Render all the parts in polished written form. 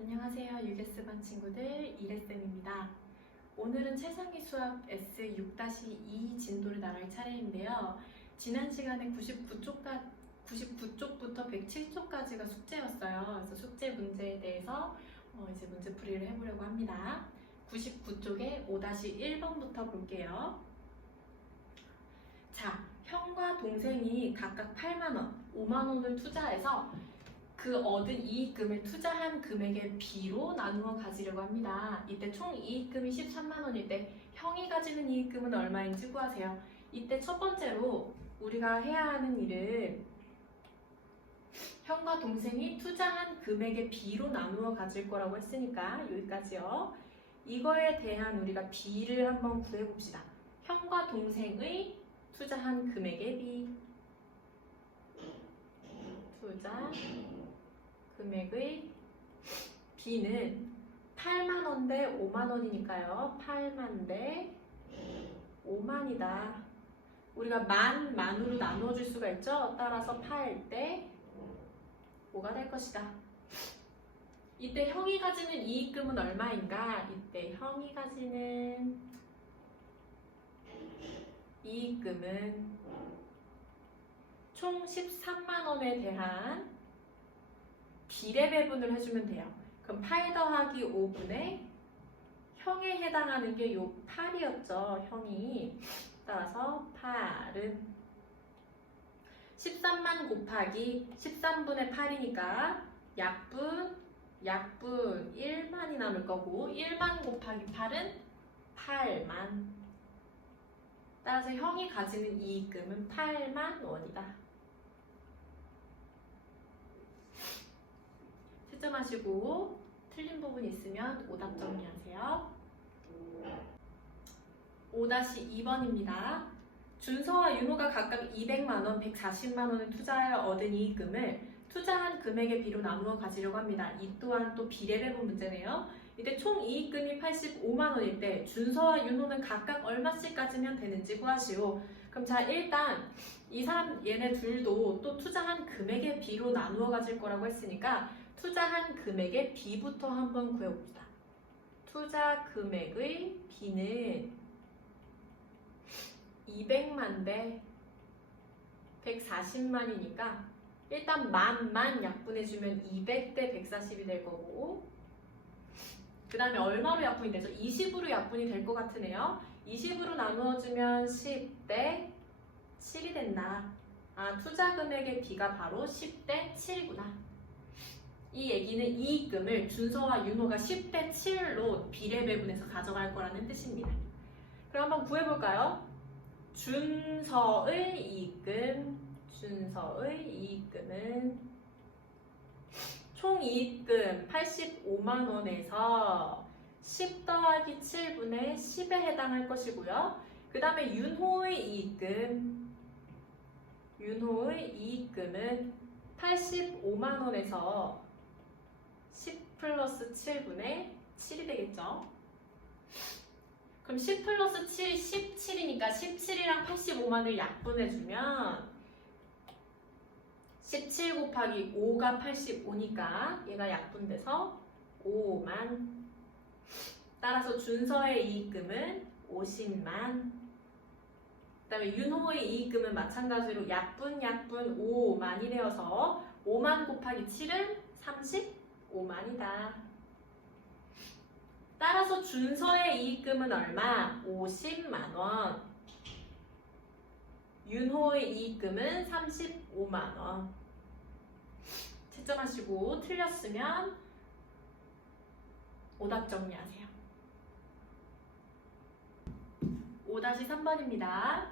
안녕하세요. 유게스반 친구들 이레쌤입니다. 오늘은 최상위 수학 S6-2 진도를 나갈 차례인데요. 지난 시간에 99쪽부터 107쪽까지가 숙제였어요. 그래서 숙제 문제에 대해서 이제 문제풀이를 해보려고 합니다. 99쪽에 5-1번부터 볼게요. 자, 형과 동생이 각각 8만원, 5만원을 투자해서 그 얻은 이익금을 투자한 금액의 비로 나누어 가지려고 합니다. 이때 총 이익금이 13만원일 때 형이 가지는 이익금은 얼마인지 구하세요. 이때 첫 번째로 우리가 해야 하는 일은 형과 동생이 투자한 금액의 비로 나누어 가질 거라고 했으니까 여기까지요. 이거에 대한 우리가 비를 한번 구해봅시다. 형과 동생의 투자한 금액의 비. 투자 금액의 B는 8만원 대 5만원이니까요. 8만 대 5만이다. 우리가 만으로 나누어줄 수가 있죠. 따라서 8 대 5가 될 것이다. 이때 형이 가지는 이익금은 얼마인가? 이때 형이 가지는 이익금은 총 13만원에 대한 비례 배분을 해주면 돼요. 그럼 8 더하기 5분의 형에 해당하는 게 요 8이었죠. 형이. 따라서 8은 13만 곱하기 13분의 8이니까 약분 1만이 남을 거고 1만 곱하기 8은 8만. 따라서 형이 가지는 이익금은 8만 원이다. 채점하시고 틀린 부분 있으면 오답 정리하세요. 5-2번입니다. 준서와 윤호가 각각 200만원, 140만원을 투자하여 얻은 이익금을 투자한 금액의 비로 나누어 가지려고 합니다. 이 또한 또 비례 배분 문제네요. 이때 총 이익금이 85만원일 때 준서와 윤호는 각각 얼마씩 가지면 되는지 구하시오. 그럼 자, 일단 얘네 둘도 또 투자한 금액의 비로 나누어 가질 거라고 했으니까 투자한 금액의 B부터 한번 구해봅시다. 투자 금액의 B는 200만 대 140만이니까 일단 만만 약분해주면 200 대 140이 될 거고 그 다음에 얼마로 약분이 되죠? 20으로 약분이 될 것 같으네요. 20으로 나누어주면 10 대 7이 된다. 투자 금액의 B가 바로 10 대 7이구나. 이 얘기는 이익금을 준서와 윤호가 10대 7로 비례 배분해서 가져갈 거라는 뜻입니다. 그럼 한번 구해볼까요? 준서의 이익금은 총 이익금 85만원에서 10 더하기 7분의 10에 해당할 것이고요. 그 다음에 윤호의 이익금은 85만원에서 10 플러스 7분의 7이 되겠죠. 그럼 10 플러스 7, 17이니까 17이랑 85만을 약분해주면 17 곱하기 5가 85니까 얘가 약분돼서 5만. 따라서 준서의 이익금은 50만. 그 다음에 윤호의 이익금은 마찬가지로 약분 5만이 되어서 5만 곱하기 7은 35만이다. 따라서 준서의 이익금은 얼마? 50만원. 윤호의 이익금은 35만원. 채점하시고 틀렸으면 오답 정리하세요. 5-3번입니다.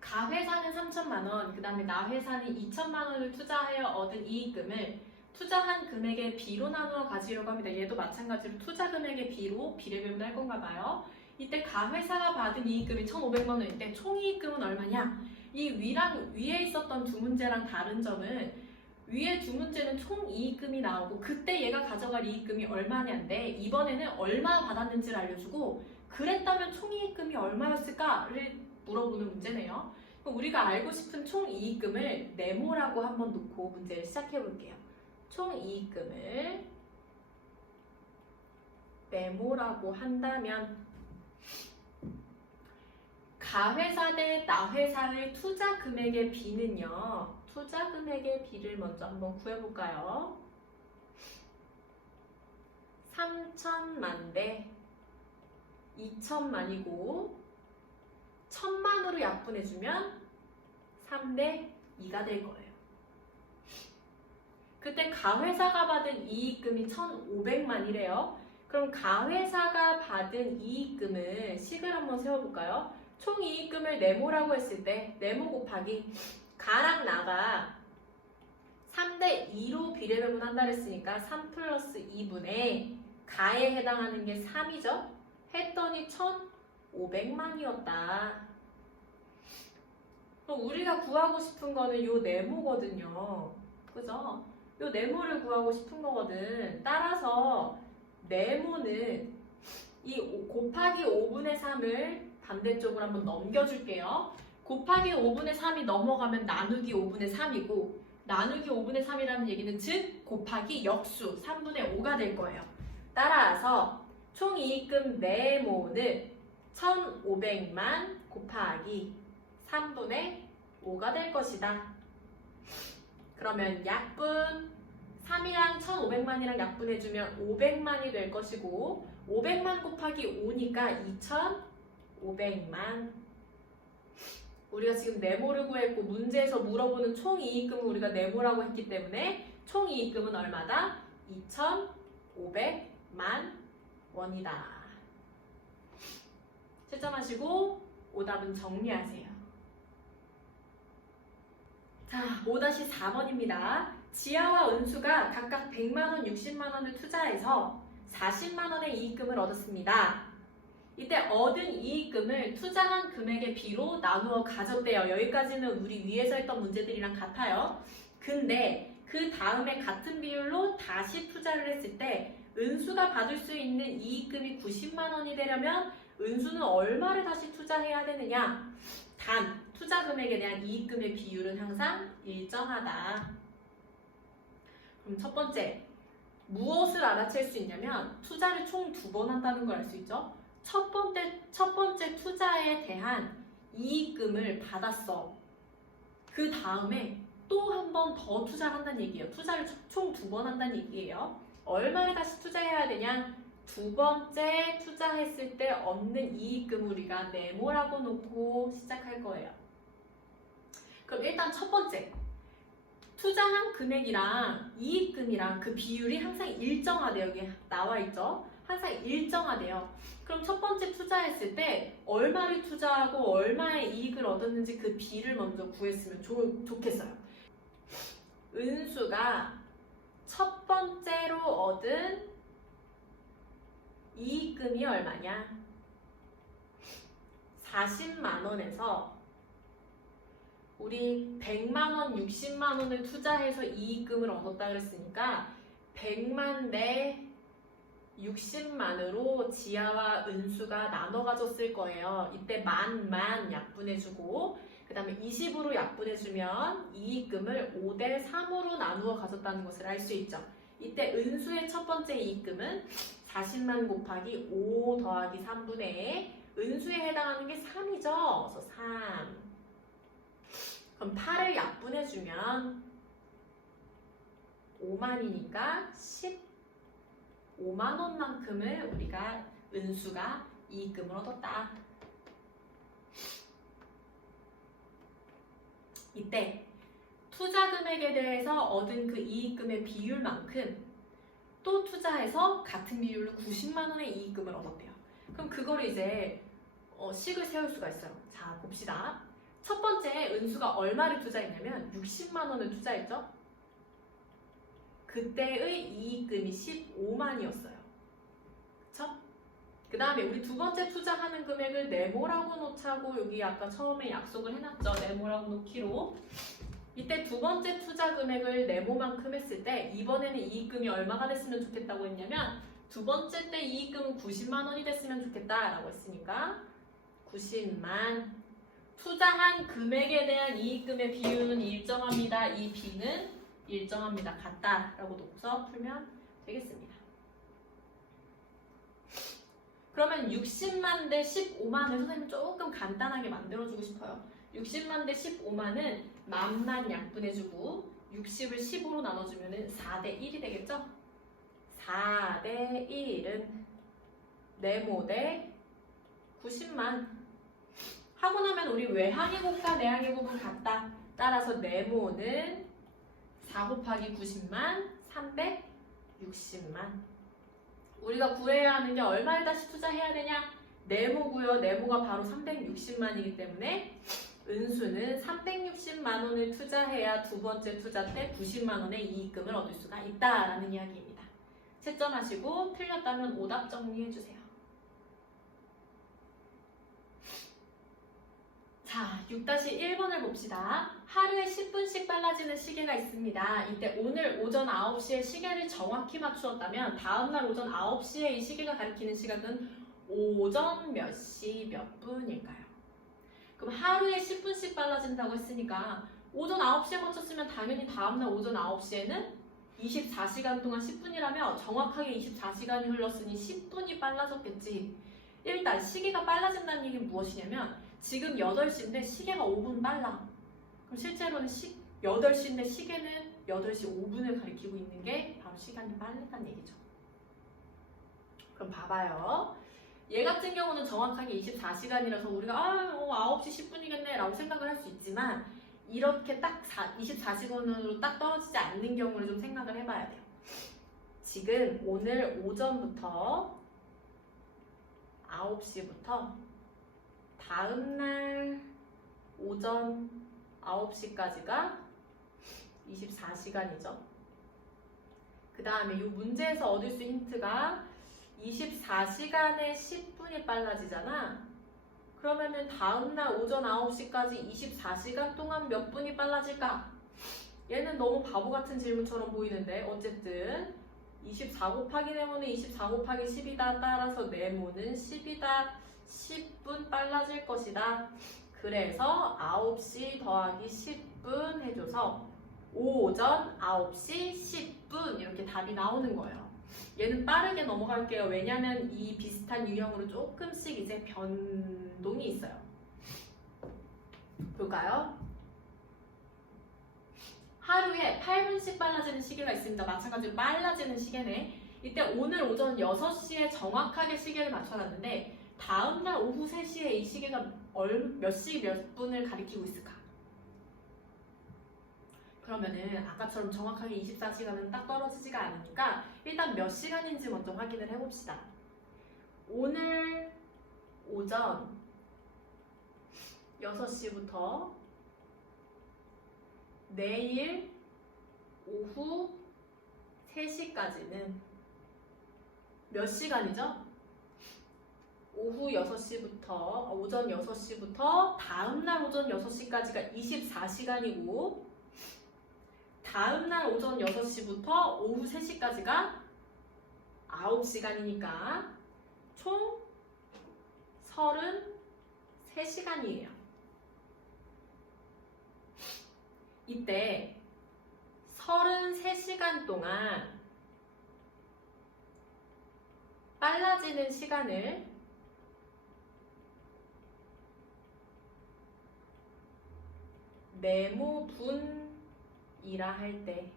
가회사는 3천만원, 그 다음에 나회사는 2천만원을 투자하여 얻은 이익금을 투자한 금액의 B로 나누어 가지려고 합니다. 얘도 마찬가지로 투자 금액의 B로 비례 배분할 건가 봐요. 이때 가회사가 받은 이익금이 1,500만원일 때 총이익금은 얼마냐? 이 위에 있었던 두 문제랑 다른 점은 위에 두 문제는 총이익금이 나오고 그때 얘가 가져갈 이익금이 얼마냐인데 이번에는 얼마 받았는지를 알려주고 그랬다면 총이익금이 얼마였을까를 물어보는 문제네요. 그럼 우리가 알고 싶은 총이익금을 네모라고 한번 놓고 문제를 시작해 볼게요. 총이익금을 네모라고 한다면 가회사 대 나회사의 투자 금액의 비는요. 투자 금액의 비를 먼저 한번 구해볼까요? 3천만 대 2천만이고 1,000만으로 약분해주면 3대 2가 될 거예요. 그때 가회사가 받은 이익금이 1,500만이래요. 그럼 가회사가 받은 이익금을 식을 한번 세워볼까요? 총 이익금을 네모라고 했을 때 네모 곱하기 가랑 나가 3대 2로 비례배분한다 그랬으니까 3 플러스 2분의 가에 해당하는 게 3이죠? 했더니 1,500만이었다. 그럼 우리가 구하고 싶은 거는 요 네모거든요. 그죠? 요 네모를 구하고 싶은 거거든. 따라서 네모는 이 곱하기 5분의 3을 반대쪽으로 한번 넘겨줄게요. 곱하기 5분의 3이 넘어가면 나누기 5분의 3이고 나누기 5분의 3이라는 얘기는 즉 곱하기 역수 3분의 5가 될 거예요. 따라서 총 이익금 네모는 1,500만 곱하기 3분의 5가 될 것이다. 그러면 약분 3이랑 1,500만이랑 약분해주면 500만이 될 것이고 500만 곱하기 5니까 2,500만. 우리가 지금 네모를 구했고 문제에서 물어보는 총 이익금을 우리가 네모라고 했기 때문에 총 이익금은 얼마다? 2,500만 원이다. 채점하시고 오답은 정리하세요. 자, 5-4번입니다. 지아와 은수가 각각 100만원, 60만원을 투자해서 40만원의 이익금을 얻었습니다. 이때 얻은 이익금을 투자한 금액의 비로 나누어 가졌대요. 여기까지는 우리 위에서 했던 문제들이랑 같아요. 근데 그 다음에 같은 비율로 다시 투자를 했을 때 은수가 받을 수 있는 이익금이 90만원이 되려면 은수는 얼마를 다시 투자해야 되느냐? 단, 투자 금액에 대한 이익금의 비율은 항상 일정하다. 그럼 첫 번째, 무엇을 알아챌 수 있냐면 투자를 총 2번 한다는 걸 알 수 있죠. 첫 번째 투자에 대한 이익금을 받았어. 그 다음에 또 한 번 더 투자를 한다는 얘기예요. 투자를 총 2번 한다는 얘기예요. 얼마를 다시 투자해야 되냐? 2번째 투자했을 때 얻는 이익금 우리가 네모라고 놓고 시작할 거예요. 그럼 일단 첫 번째, 투자한 금액이랑 이익금이랑 그 비율이 항상 일정하대요. 여기 나와 있죠? 항상 일정하대요. 그럼 첫 번째 투자했을 때 얼마를 투자하고 얼마의 이익을 얻었는지 그 비를 먼저 구했으면 좋겠어요. 은수가 첫 번째로 얻은 이익금이 얼마냐? 40만 원에서 우리 100만 원, 60만 원을 투자해서 이익금을 얻었다 그랬으니까 100만 대 60만으로 지아와 은수가 나눠 가졌을 거예요. 이때 만 약분해주고 그 다음에 20으로 약분해주면 이익금을 5대 3으로 나누어 가졌다는 것을 알 수 있죠. 이때 은수의 첫 번째 이익금은 40만 곱하기 5 더하기 3분의 은수에 해당하는 게 3이죠. 그래서 3. 그럼 8을 약분해주면 5만이니까 15만 원만큼을 우리가 은수가 이익금을 얻었다. 이때 투자 금액에 대해서 얻은 그 이익금의 비율만큼 또 투자해서 같은 비율로 90만 원의 이익금을 얻었대요. 그럼 그거를 이제 식을 세울 수가 있어요. 자, 봅시다. 첫 번째 은수가 얼마를 투자했냐면 60만 원을 투자했죠. 그때의 이익금이 15만이었어요. 그쵸? 그 다음에 우리 두 번째 투자하는 금액을 네모라고 놓자고 여기 아까 처음에 약속을 해놨죠. 네모라고 놓기로. 이때 두 번째 투자 금액을 네모만큼 했을 때 이번에는 이익금이 얼마가 됐으면 좋겠다고 했냐면 두 번째 때 이익금은 90만 원이 됐으면 좋겠다라고 했으니까 90만. 투자한 금액에 대한 이익금의 비율은 일정합니다. 이 비는 일정합니다. 같다라고 놓고서 풀면 되겠습니다. 그러면 60만 대 15만을 선생님 조금 간단하게 만들어주고 싶어요. 60만 대 15만은 만만 약분해주고 60을 15로 나눠주면 4대 1이 되겠죠? 4대 1은 네모 대 90만. 하고 나면 우리 외항의 곱과 내항의 곱은 같다. 따라서 네모는 4 곱하기 90만 360만. 우리가 구해야 하는 게 얼마를 다시 투자해야 되냐? 네모고요. 네모가 바로 360만이기 때문에 은수는 360만 원을 투자해야 두 번째 투자 때 90만 원의 이익금을 얻을 수가 있다라는 이야기입니다. 채점하시고 틀렸다면 오답 정리해주세요. 자, 6-1번을 봅시다. 하루에 10분씩 빨라지는 시계가 있습니다. 이때 오늘 오전 9시에 시계를 정확히 맞추었다면 다음날 오전 9시에 이 시계가 가리키는 시각은 오전 몇 시 몇 분일까요? 그럼 하루에 10분씩 빨라진다고 했으니까 오전 9시에 맞췄으면 당연히 다음날 오전 9시에는 24시간 동안 10분이라며 정확하게 24시간이 흘렀으니 10분이 빨라졌겠지. 일단 시계가 빨라진다는 얘기는 무엇이냐면 지금 8시인데 시계가 5분 빨라. 그럼 실제로는 8시인데 시계는 8시 5분을 가리키고 있는 게 바로 시간이 빠르다는 얘기죠. 그럼 봐봐요. 얘 같은 경우는 정확하게 24시간이라서 우리가 9시 10분이겠네 라고 생각을 할 수 있지만 이렇게 딱 24시간으로 딱 떨어지지 않는 경우를 좀 생각을 해봐야 돼요. 지금 오늘 오전부터 9시부터 다음날 오전 9시까지가 24시간이죠. 그 다음에 이 문제에서 얻을 수 힌트가 24시간에 10분이 빨라지잖아. 그러면은 다음날 오전 9시까지 24시간 동안 몇 분이 빨라질까? 얘는 너무 바보 같은 질문처럼 보이는데 어쨌든 24 곱하기 네모는 24 곱하기 10이다. 따라서 네모는 10이다. 10분 빨라질 것이다. 그래서 9시 더하기 10분 해줘서 오전 9시 10분 이렇게 답이 나오는 거예요. 얘는 빠르게 넘어갈게요. 왜냐면 이 비슷한 유형으로 조금씩 이제 변동이 있어요. 볼까요? 하루에 8분씩 빨라지는 시계가 있습니다. 마찬가지로 빨라지는 시계네. 이때 오늘 오전 6시에 정확하게 시계를 맞춰놨는데 다음날 오후 3시에 이 시계가 몇 시 몇 분을 가리키고 있을까? 그러면은 아까처럼 정확하게 24시간은 딱 떨어지지가 않으니까 일단 몇 시간인지 먼저 확인을 해봅시다. 오늘 오전 6시부터 내일 오후 3시까지는 몇 시간이죠? 오후 6시부터 오전 6시부터 다음날 오전 6시까지가 24시간이고 다음날 오전 6시부터 오후 3시까지가 9시간이니까 총 33시간이에요. 이때 33시간 동안 빨라지는 시간을 네모분이라 할 때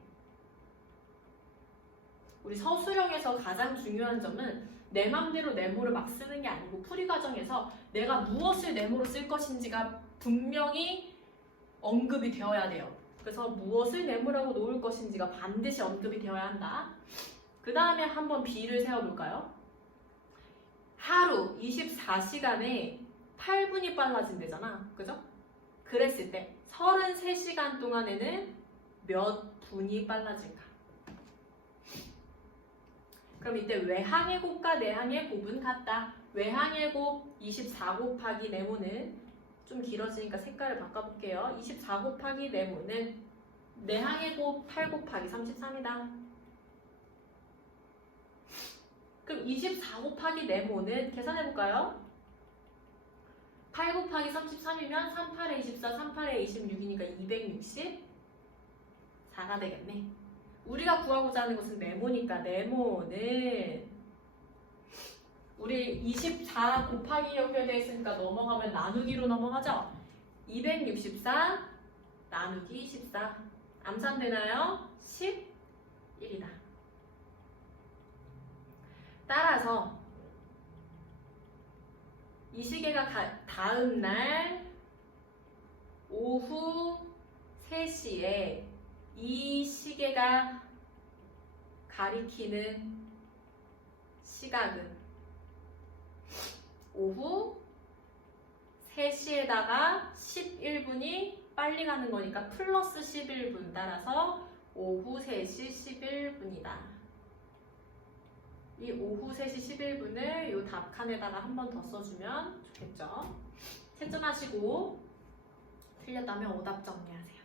우리 서술형에서 가장 중요한 점은 내 맘대로 네모를 막 쓰는 게 아니고 풀이 과정에서 내가 무엇을 네모로 쓸 것인지가 분명히 언급이 되어야 돼요. 그래서 무엇을 네모라고 놓을 것인지가 반드시 언급이 되어야 한다. 그 다음에 한번 B를 세워볼까요? 하루 24시간에 8분이 빨라진대잖아. 그죠? 그랬을 때 33시간 동안에는 몇 분이 빨라질까? 그럼 이때 외항의 곱과 내항의 곱은 같다. 외항의 곱 24 곱하기 네모는 좀 길어지니까 색깔을 바꿔볼게요. 24 곱하기 네모는 내항의 곱 8 곱하기 33이다. 그럼 24 곱하기 네모는 계산해볼까요? 8 곱하기 33이면 38에 24, 38에 26이니까 264가 되겠네. 우리가 구하고자 하는 것은 네모니까 네모는 우리 24 곱하기 연결되어 있으니까 넘어가면 나누기로 넘어가죠? 264 나누기 14 암산되나요? 11이다. 따라서 이 시계가 다음 날 오후 3시에 이 시계가 가리키는 시각은 오후 3시에다가 11분이 빨리 가는 거니까 플러스 11분 따라서 오후 3시 11분이다. 이 오후 3시 11분을 이 답칸에다가 한 번 더 써주면 좋겠죠. 채점하시고 틀렸다면 오답 정리하세요.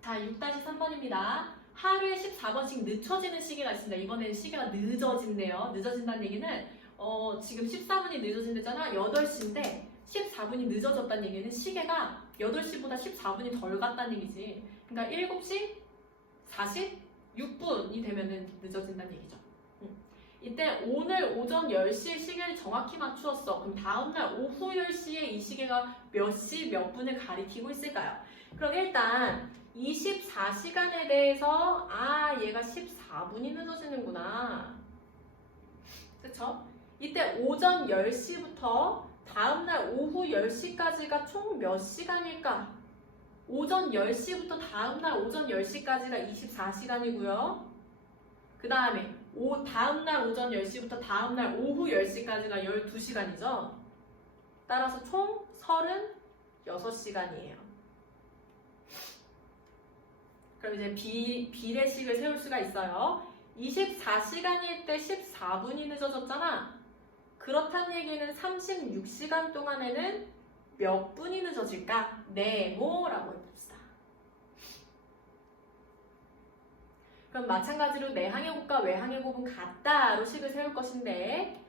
자, 6-3번입니다. 하루에 14번씩 늦춰지는 시계가 있습니다. 이번에는 시계가 늦어진대요. 늦어진다는 얘기는 지금 14분이 늦어진대잖아. 8시인데 14분이 늦어졌다는 얘기는 시계가 8시보다 14분이 덜 갔다는 얘기지. 그러니까 7시 46분이 되면은 늦어진다는 얘기죠. 이때 오늘 오전 10시에 시계를 정확히 맞추었어. 그럼 다음날 오후 10시에 이 시계가 몇 시 몇 분을 가리키고 있을까요? 그럼 일단 24시간에 대해서 얘가 14분이 늦어지는구나. 그쵸? 이때 오전 10시부터 다음날 오후 10시까지가 총 몇 시간일까? 오전 10시부터 다음날 오전 10시까지가 24시간이고요. 그 다음에 다음날 오전 10시부터 다음날 오후 10시까지가 12시간이죠. 따라서 총 36시간이에요. 그럼 이제 비례식을 세울 수가 있어요. 24시간일 때 14분이 늦어졌잖아. 그렇다는 얘기는 36시간 동안에는 몇 분이 늦어질까? 네모라고 해봅시다. 그럼 마찬가지로 내항의 곱과 외항의 곱은 같다로 식을 세울 것인데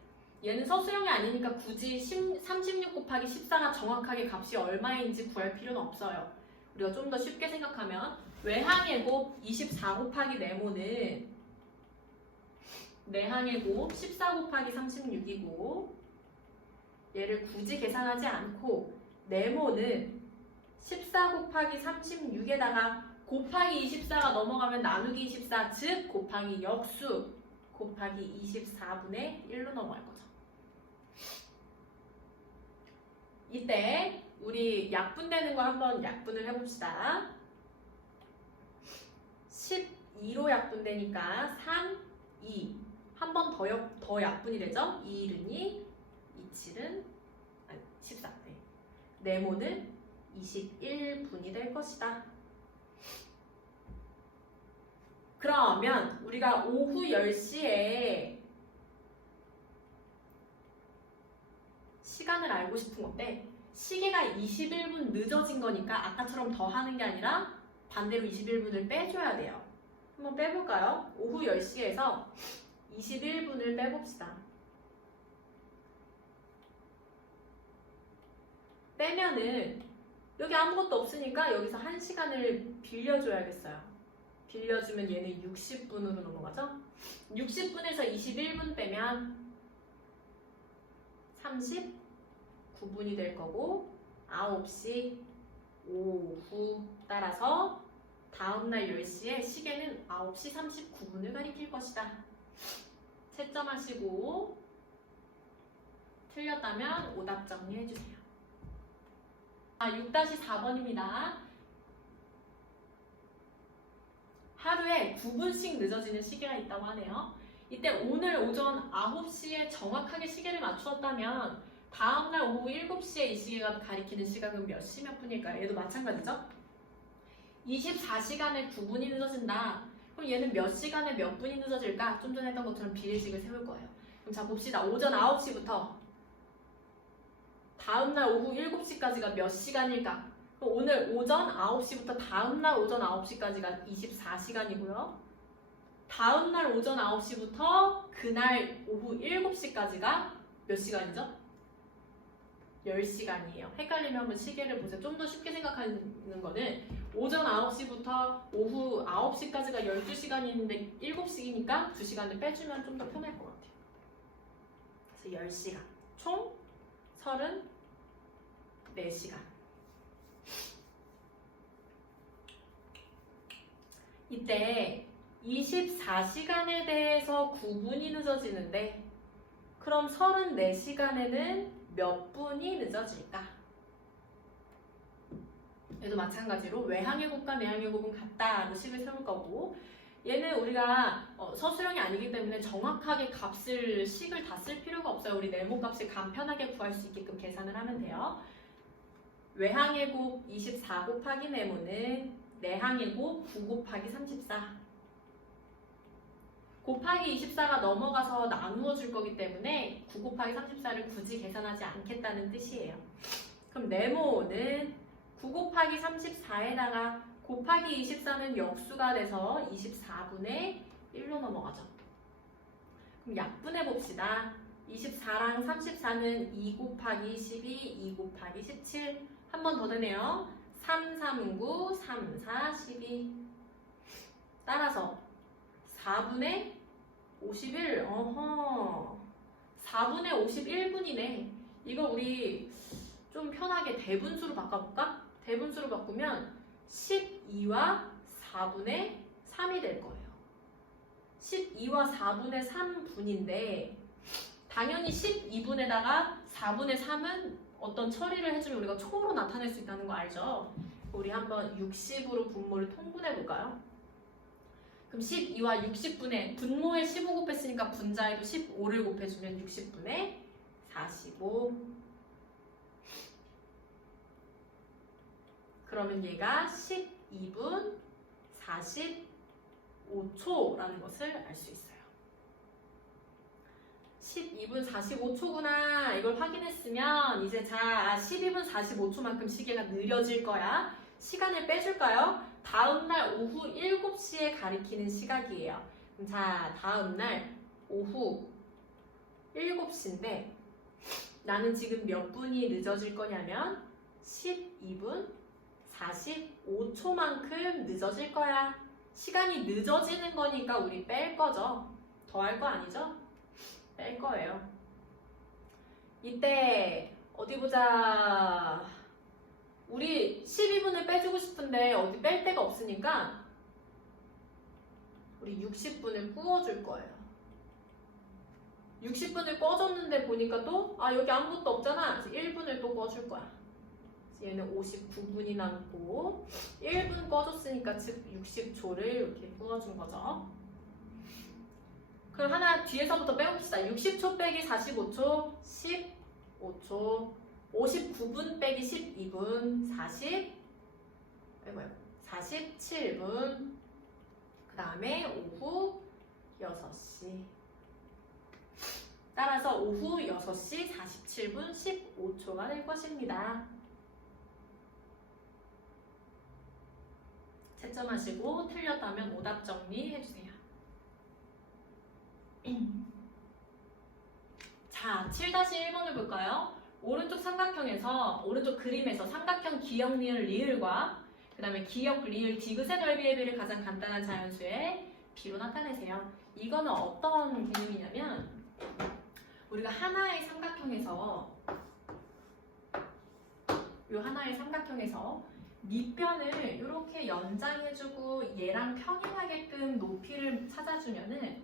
얘는 서술형이 아니니까 굳이 36 곱하기 14가 정확하게 값이 얼마인지 구할 필요는 없어요. 우리가 좀 더 쉽게 생각하면 외항의 곱 24 곱하기 네모는 내항의 곱 14 곱하기 36이고 얘를 굳이 계산하지 않고 네모는 14 곱하기 36에다가 곱하기 24가 넘어가면 나누기 24, 즉 곱하기 역수 곱하기 24분의 1로 넘어갈 거죠. 이때 우리 약분되는 거 한번 약분을 해봅시다. 12로 약분되니까 3, 2 한 번 더 약분이 되죠. 2, 1은 2, 2, 7은 14. 네모는 21분이 될 것이다. 그러면 우리가 오후 10시에 시간을 알고 싶은 건데 시계가 21분 늦어진 거니까 아까처럼 더 하는 게 아니라 반대로 21분을 빼줘야 돼요. 한번 빼볼까요? 오후 10시에서 21분을 빼봅시다. 빼면은 여기 아무것도 없으니까 여기서 1시간을 빌려줘야겠어요. 빌려주면 얘는 60분으로 넘어가죠? 60분에서 21분 빼면 39분이 될 거고 9시 오후 따라서 다음날 10시에 시계는 9시 39분을 가리킬 것이다. 채점하시고 틀렸다면 오답 정리해주세요. 6-4번입니다. 하루에 9분씩 늦어지는 시계가 있다고 하네요. 이때 오늘 오전 9시에 정확하게 시계를 맞추었다면 다음날 오후 7시에 이 시계가 가리키는 시각은 몇 시 몇 분일까요? 얘도 마찬가지죠? 24시간에 9분이 늦어진다. 그럼 얘는 몇 시간에 몇 분이 늦어질까? 좀 전에 했던 것처럼 비례식을 세울 거예요. 그럼 자 봅시다. 오전 9시부터 다음날 오후 7시까지가 몇 시간일까? 그럼 오늘 오전 9시부터 다음날 오전 9시까지가 24시간이고요. 다음날 오전 9시부터 그날 오후 7시까지가 몇 시간이죠? 10시간이에요. 헷갈리면 한번 시계를 보세요. 좀 더 쉽게 생각하는 거는 오전 9시부터 오후 9시까지가 12시간이 있는데 7시니까 2시간을 빼주면 좀 더 편할 것 같아요. 10시간. 총 34시간. 이때 24시간에 대해서 9분이 늦어지는데 그럼 34시간에는 몇 분이 늦어질까? 얘도 마찬가지로 외항의 곱과 내항의 곱은 같다로 식을 세울 거고 얘는 우리가 서술형이 아니기 때문에 정확하게 식을 다 쓸 필요가 없어요. 우리 네모 값을 간편하게 구할 수 있게끔 계산을 하면 돼요. 외항의 곱 24 곱하기 네모는 내항의 곱 9 곱하기 34 곱하기 24가 넘어가서 나누어 줄 거기 때문에 9 곱하기 34를 굳이 계산하지 않겠다는 뜻이에요. 그럼 네모는 9 곱하기 34에다가 곱하기 24는 역수가 돼서 24분의 1로 넘어가죠. 그럼 약분해 봅시다. 24랑 34는 2 곱하기 12, 2 곱하기 17 한 번 더 되네요. 3, 3, 9, 3, 4, 12 따라서 4분의 51 4분의 51분이네. 이거 우리 좀 편하게 대분수로 바꿔볼까? 대분수로 바꾸면 12와 4분의 3이 될 거예요. 12와 4분의 3분인데 당연히 12분에다가 4분의 3은 어떤 처리를 해주면 우리가 초로 나타낼 수 있다는 거 알죠? 우리 한번 60으로 분모를 통분해 볼까요? 그럼 12와 60분의 분모에 15 곱했으니까 분자에도 15를 곱해주면 60분의 45 그러면 얘가 12분 45초라는 것을 알 수 있어요. 12분 45초구나 이걸 확인했으면 이제 12분 45초만큼 시계가 느려질 거야. 시간을 빼줄까요? 다음날 오후 7시에 가리키는 시각이에요. 자, 다음날 오후 7시인데 나는 지금 몇 분이 늦어질 거냐면 12분 45초만큼 늦어질 거야. 시간이 늦어지는 거니까 우리 뺄 거죠. 더할 거 아니죠? 뺄 거예요. 이때 어디 보자. 우리 12분을 빼주고 싶은데 어디 뺄 데가 없으니까 우리 60분을 구워줄 거예요. 60분을 꺼줬는데 보니까 또 여기 아무것도 없잖아. 그래서 1분을 또 꺼줄 거야. 얘는 59분이 남고 1분 꺼줬으니까 즉 60초를 이렇게 구워준 거죠. 그럼 하나 뒤에서부터 빼봅시다. 60초 빼기 45초 15초 59분 빼기 12분 47분 그 다음에 오후 6시 따라서 오후 6시 47분 15초가 될 것입니다. 채점하시고 틀렸다면 오답 정리해주세요. 자, 7-1번을 볼까요? 오른쪽 그림에서 삼각형 기역 리을 리을과 그 다음에 기역 리을 디귿의 넓이의 비를 가장 간단한 자연수의 비로 나타내세요. 이거는 어떤 개념이냐면 우리가 하나의 삼각형에서 밑변을 이렇게 연장해주고 얘랑 평행하게끔 높이를 찾아주면은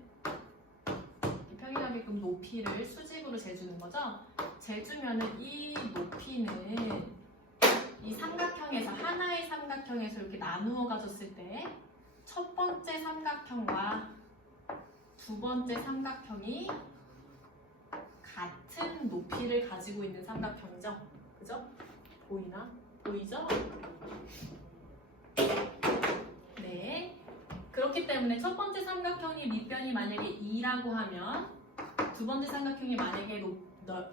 평행하게끔 높이를 수직으로 재주는 거죠. 재주면은 이 높이는 이 하나의 삼각형에서 이렇게 나누어 가졌을 때 첫 번째 삼각형과 두 번째 삼각형이 같은 높이를 가지고 있는 삼각형이죠. 그죠? 보이죠? 네. 그렇기 때문에 첫 번째 삼각형이 밑변이 만약에 2라고 하면 두 번째 삼각형이 만약에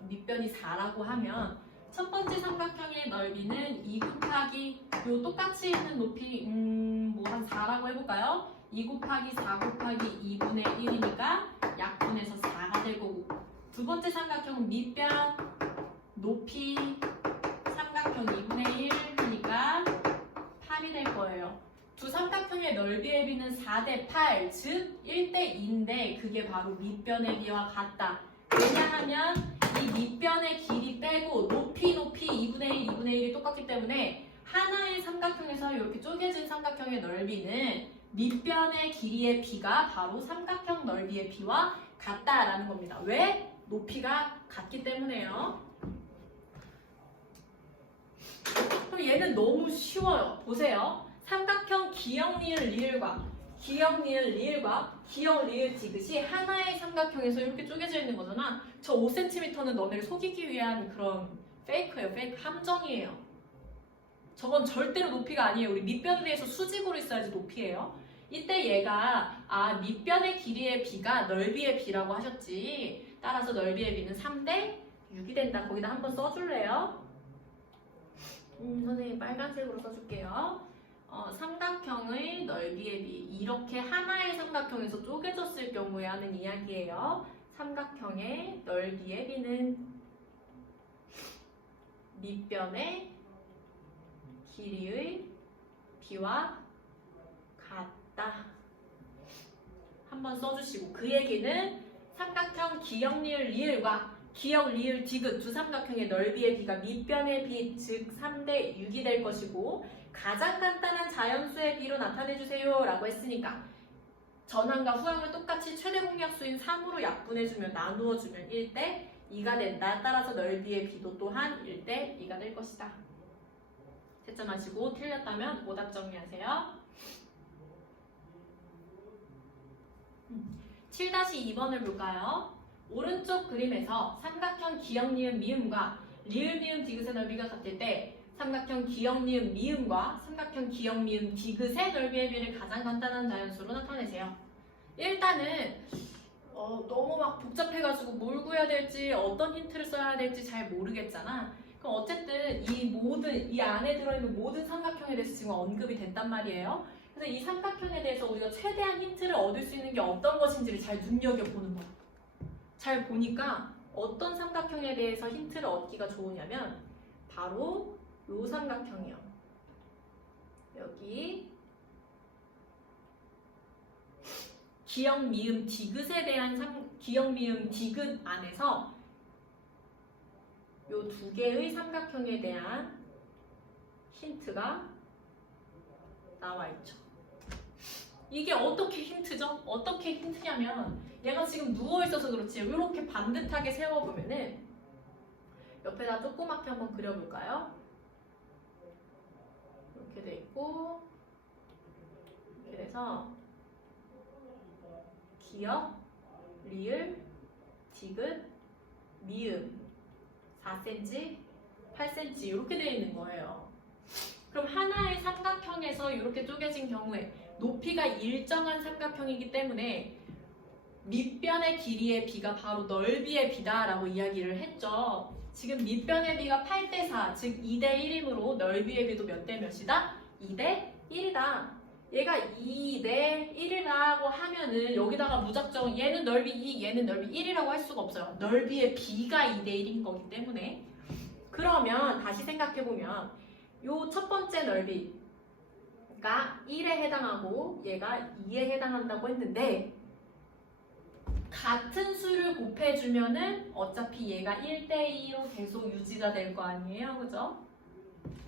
밑변이 4라고 하면 첫 번째 삼각형의 넓이는 2 곱하기 요 똑같이 있는 높이 한 4라고 해볼까요? 2 곱하기 4 곱하기 2분의 1이니까 약분해서 4가 될 거고 두 번째 삼각형은 밑변 높이 삼각형 2분의 1 하니까 8이 될 거예요. 두 삼각형의 넓이의 비는 4대8 즉 1대2인데 그게 바로 밑변의 비와 같다. 왜냐하면 이 밑변의 길이 빼고 높이 2분의 1, 2분의 1이 똑같기 때문에 하나의 삼각형에서 이렇게 쪼개진 삼각형의 넓이는 밑변의 길이의 비가 바로 삼각형 넓이의 비와 같다라는 겁니다. 왜? 높이가 같기 때문에요. 그럼 얘는 너무 쉬워요. 보세요. 삼각형 기역 니을 리을과 기역 니을 리을과 기역 리을 디귿이 하나의 삼각형에서 이렇게 쪼개져 있는 거잖아. 저 5cm는 너네를 속이기 위한 그런 페이크예요. 페이크 함정이에요. 저건 절대로 높이가 아니에요. 우리 밑변에 대해서 수직으로 있어야지 높이예요. 이때 얘가 밑변의 길이의 비가 넓이의 비라고 하셨지. 따라서 넓이의 비는 3대 6이 된다. 거기다 한번 써줄래요? 선생님 빨간색으로 써줄게요. 삼각형의 넓이의 비. 이렇게 하나의 삼각형에서 쪼개졌을 경우에 하는 이야기예요. 삼각형의 넓이의 비는 밑변의 길이의 비와 같다. 한번 써주시고 그 얘기는 삼각형 기역 니을 리을과 기역 리을 디귿 두 삼각형의 넓이의 비가 밑변의 비, 즉 3대 6이 될 것이고 가장 간단한 자연수의 비로 나타내주세요 라고 했으니까 전항과 후항을 똑같이 최대 공약수인 3으로 약분해주면 나누어주면 1대 2가 된다. 따라서 넓이의 비도 또한 1대 2가 될 것이다. 채점하시고 틀렸다면 오답 정리하세요. 7-2번을 볼까요? 오른쪽 그림에서 삼각형 기역 니은 미음과 리을 미음 디귿의 넓이가 같을 때 삼각형 기역 니은 미음과 삼각형 기역 미음 디귿의 넓이의 비를 가장 간단한 자연수로 나타내세요. 일단은 너무 막 복잡해가지고 뭘 구해야 될지 어떤 힌트를 써야 될지 잘 모르겠잖아. 그럼 어쨌든 이 안에 들어있는 모든 삼각형에 대해서 지금 언급이 됐단 말이에요. 그래서 이 삼각형에 대해서 우리가 최대한 힌트를 얻을 수 있는 게 어떤 것인지를 잘 눈여겨보는 거야. 잘 보니까 어떤 삼각형에 대해서 힌트를 얻기가 좋으냐면 바로 요 삼각형이요. 여기 기역 미음 디귿에 대한 기역 미음 디귿 안에서 요 두 개의 삼각형에 대한 힌트가 나와 있죠. 이게 어떻게 힌트죠? 어떻게 힌트냐면 얘가 지금 누워있어서 그렇지 이렇게 반듯하게 세워보면은 옆에다 조그맣게 한번 그려볼까요? 이렇게 돼 있고 이렇게 돼서 기역, 리을, 디귿, 미음 4cm, 8cm 이렇게 되어 있는 거예요. 그럼 하나의 삼각형에서 이렇게 쪼개진 경우에 높이가 일정한 삼각형이기 때문에 밑변의 길이의 비가 바로 넓이의 비다라고 이야기를 했죠. 지금 밑변의 비가 8대4, 즉 2대1이므로 넓이의 비도 몇 대 몇이다? 2대1이다. 얘가 2대1이라고 하면은 여기다가 무작정 얘는 넓이 2, 얘는 넓이 1이라고 할 수가 없어요. 넓이의 비가 2대1인 거기 때문에. 그러면 다시 생각해보면 요 첫 번째 넓이가 1에 해당하고 얘가 2에 해당한다고 했는데 같은 수를 곱해주면은 어차피 얘가 1대2로 계속 유지가 될 거 아니에요, 그죠?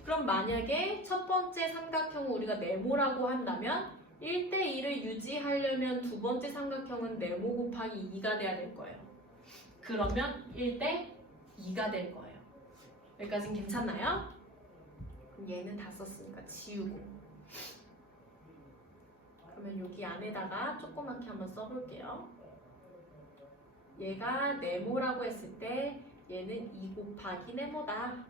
그럼 만약에 첫 번째 삼각형을 우리가 네모라고 한다면 1대2를 유지하려면 두 번째 삼각형은 네모 곱하기 2가 돼야 될 거예요. 그러면 1대2가 될 거예요. 여기까지는 괜찮나요? 그럼 얘는 다 썼으니까 지우고 그러면 여기 안에다가 조그맣게 한번 써볼게요. 얘가 네모라고 했을 때 얘는 2 곱하기 네모다.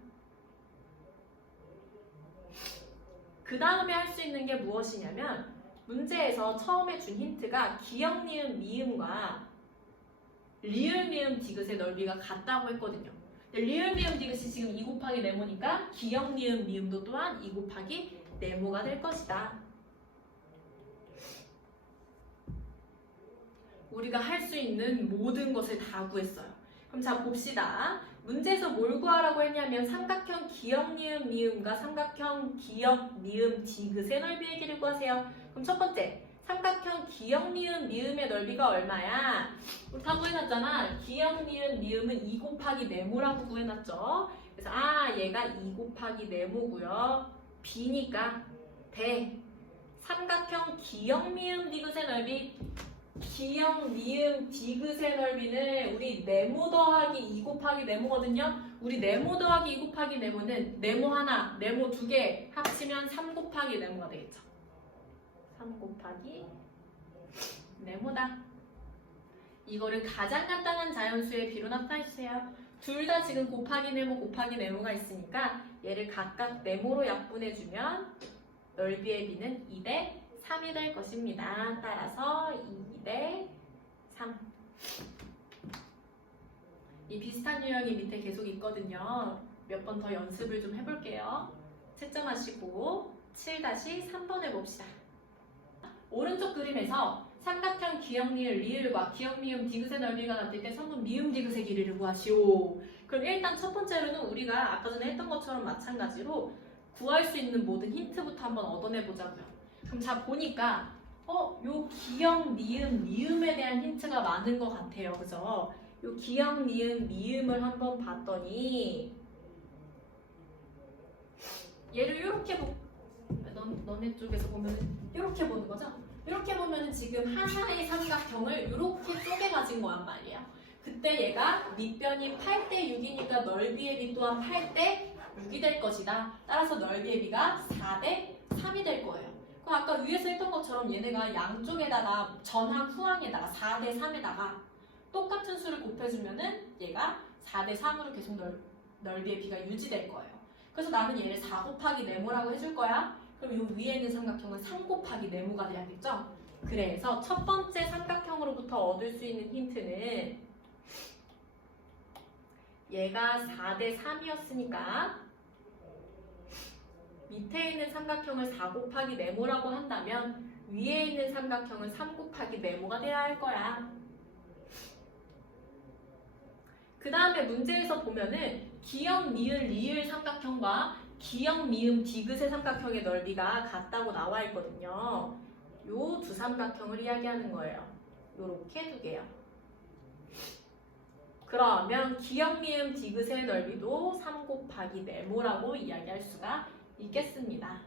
그 다음에 할 수 있는 게 무엇이냐면 문제에서 처음에 준 힌트가 기역 니은 미음과 리을 미음 디귿의 넓이가 같다고 했거든요. 리을 미음 디귿이 지금 2 곱하기 네모니까 기역 니은 미음도 또한 2 곱하기 네모가 될 것이다. 우리가 할 수 있는 모든 것을 다 구했어요. 그럼 자 봅시다. 문제에서 뭘 구하라고 했냐면 삼각형 기역 니은 미음과 삼각형 기역 미음 디귿의 넓이의 길을 구하세요. 그럼 첫 번째 삼각형 기역 니은 미음의 넓이가 얼마야? 우리 다 구해놨잖아. 기역 니은 미음은 2 곱하기 네모라고 구해놨죠. 그래서 얘가 2 곱하기 네모고요. b니까 대 삼각형 기역 미음 디귿의 넓이, 기역 미음 디귿의 넓이는 우리 네모 더하기 2 곱하기 네모거든요. 우리 네모 더하기 2 곱하기 네모는 네모 하나, 네모 두 개 합치면 3 곱하기 네모가 되겠죠. 3 곱하기 네모다. 이거를 가장 간단한 자연수의 비로 나타내주세요. 둘 다 지금 곱하기 네모가 있으니까 얘를 각각 네모로 약분해주면 넓이의 비는 2대 3이 될 것입니다. 따라서 2대 3. 이 비슷한 유형이 밑에 계속 있거든요. 몇 번 더 연습을 좀 해볼게요. 채점하시고 7-3번 해봅시다. 오른쪽 그림에서 삼각형 기역 니은 리을과 기역 미음 디귿의 넓이가 같을 때 선분 미음 디귿의 길이를 구하시오. 그럼 일단 첫 번째로는 우리가 아까 전에 했던 것처럼 마찬가지로 구할 수 있는 모든 힌트부터 한번 얻어내보자고요. 그럼 자 보니까 요 기역 니은 미음에 대한 힌트가 많은 것 같아요. 그죠? 요 기역 니은 미음을 한번 봤더니 얘를 이렇게 너네 쪽에서 보면 이렇게 보는 거죠? 이렇게 보면 지금 하나의 삼각형을 이렇게 쪼개가진 거란 말이에요. 그때 얘가 밑변이 8대 6이니까 넓이의 비 또한 8대 6이 될 것이다. 따라서 넓이의 비가 4대 3이 될 거예요. 그럼 아까 위에서 했던 것처럼 얘네가 양쪽에다가 전항 후항에다가 4대 3에다가 똑같은 수를 곱해주면은 얘가 4대 3으로 계속 넓이의 비가 유지될 거예요. 그래서 나는 얘를 4 곱하기 네모라고 해줄 거야. 그럼 이 위에 있는 삼각형은 3 곱하기 네모가 돼야겠죠? 그래서 첫 번째 삼각형으로부터 얻을 수 있는 힌트는 얘가 4대 3이었으니까 밑에 있는 삼각형을 4 곱하기 네모라고 한다면 위에 있는 삼각형은 3 곱하기 네모가 돼야 할 거야. 그 다음에 문제에서 보면은 기역 니은 리을 삼각형과 기역 미음 디귿의 삼각형의 넓이가 같다고 나와 있거든요. 요 두 삼각형을 이야기하는 거예요. 요렇게 두 개요. 그러면 기역 미음 디귿의 넓이도 3 곱하기 네모라고 이야기할 수가 있겠습니다.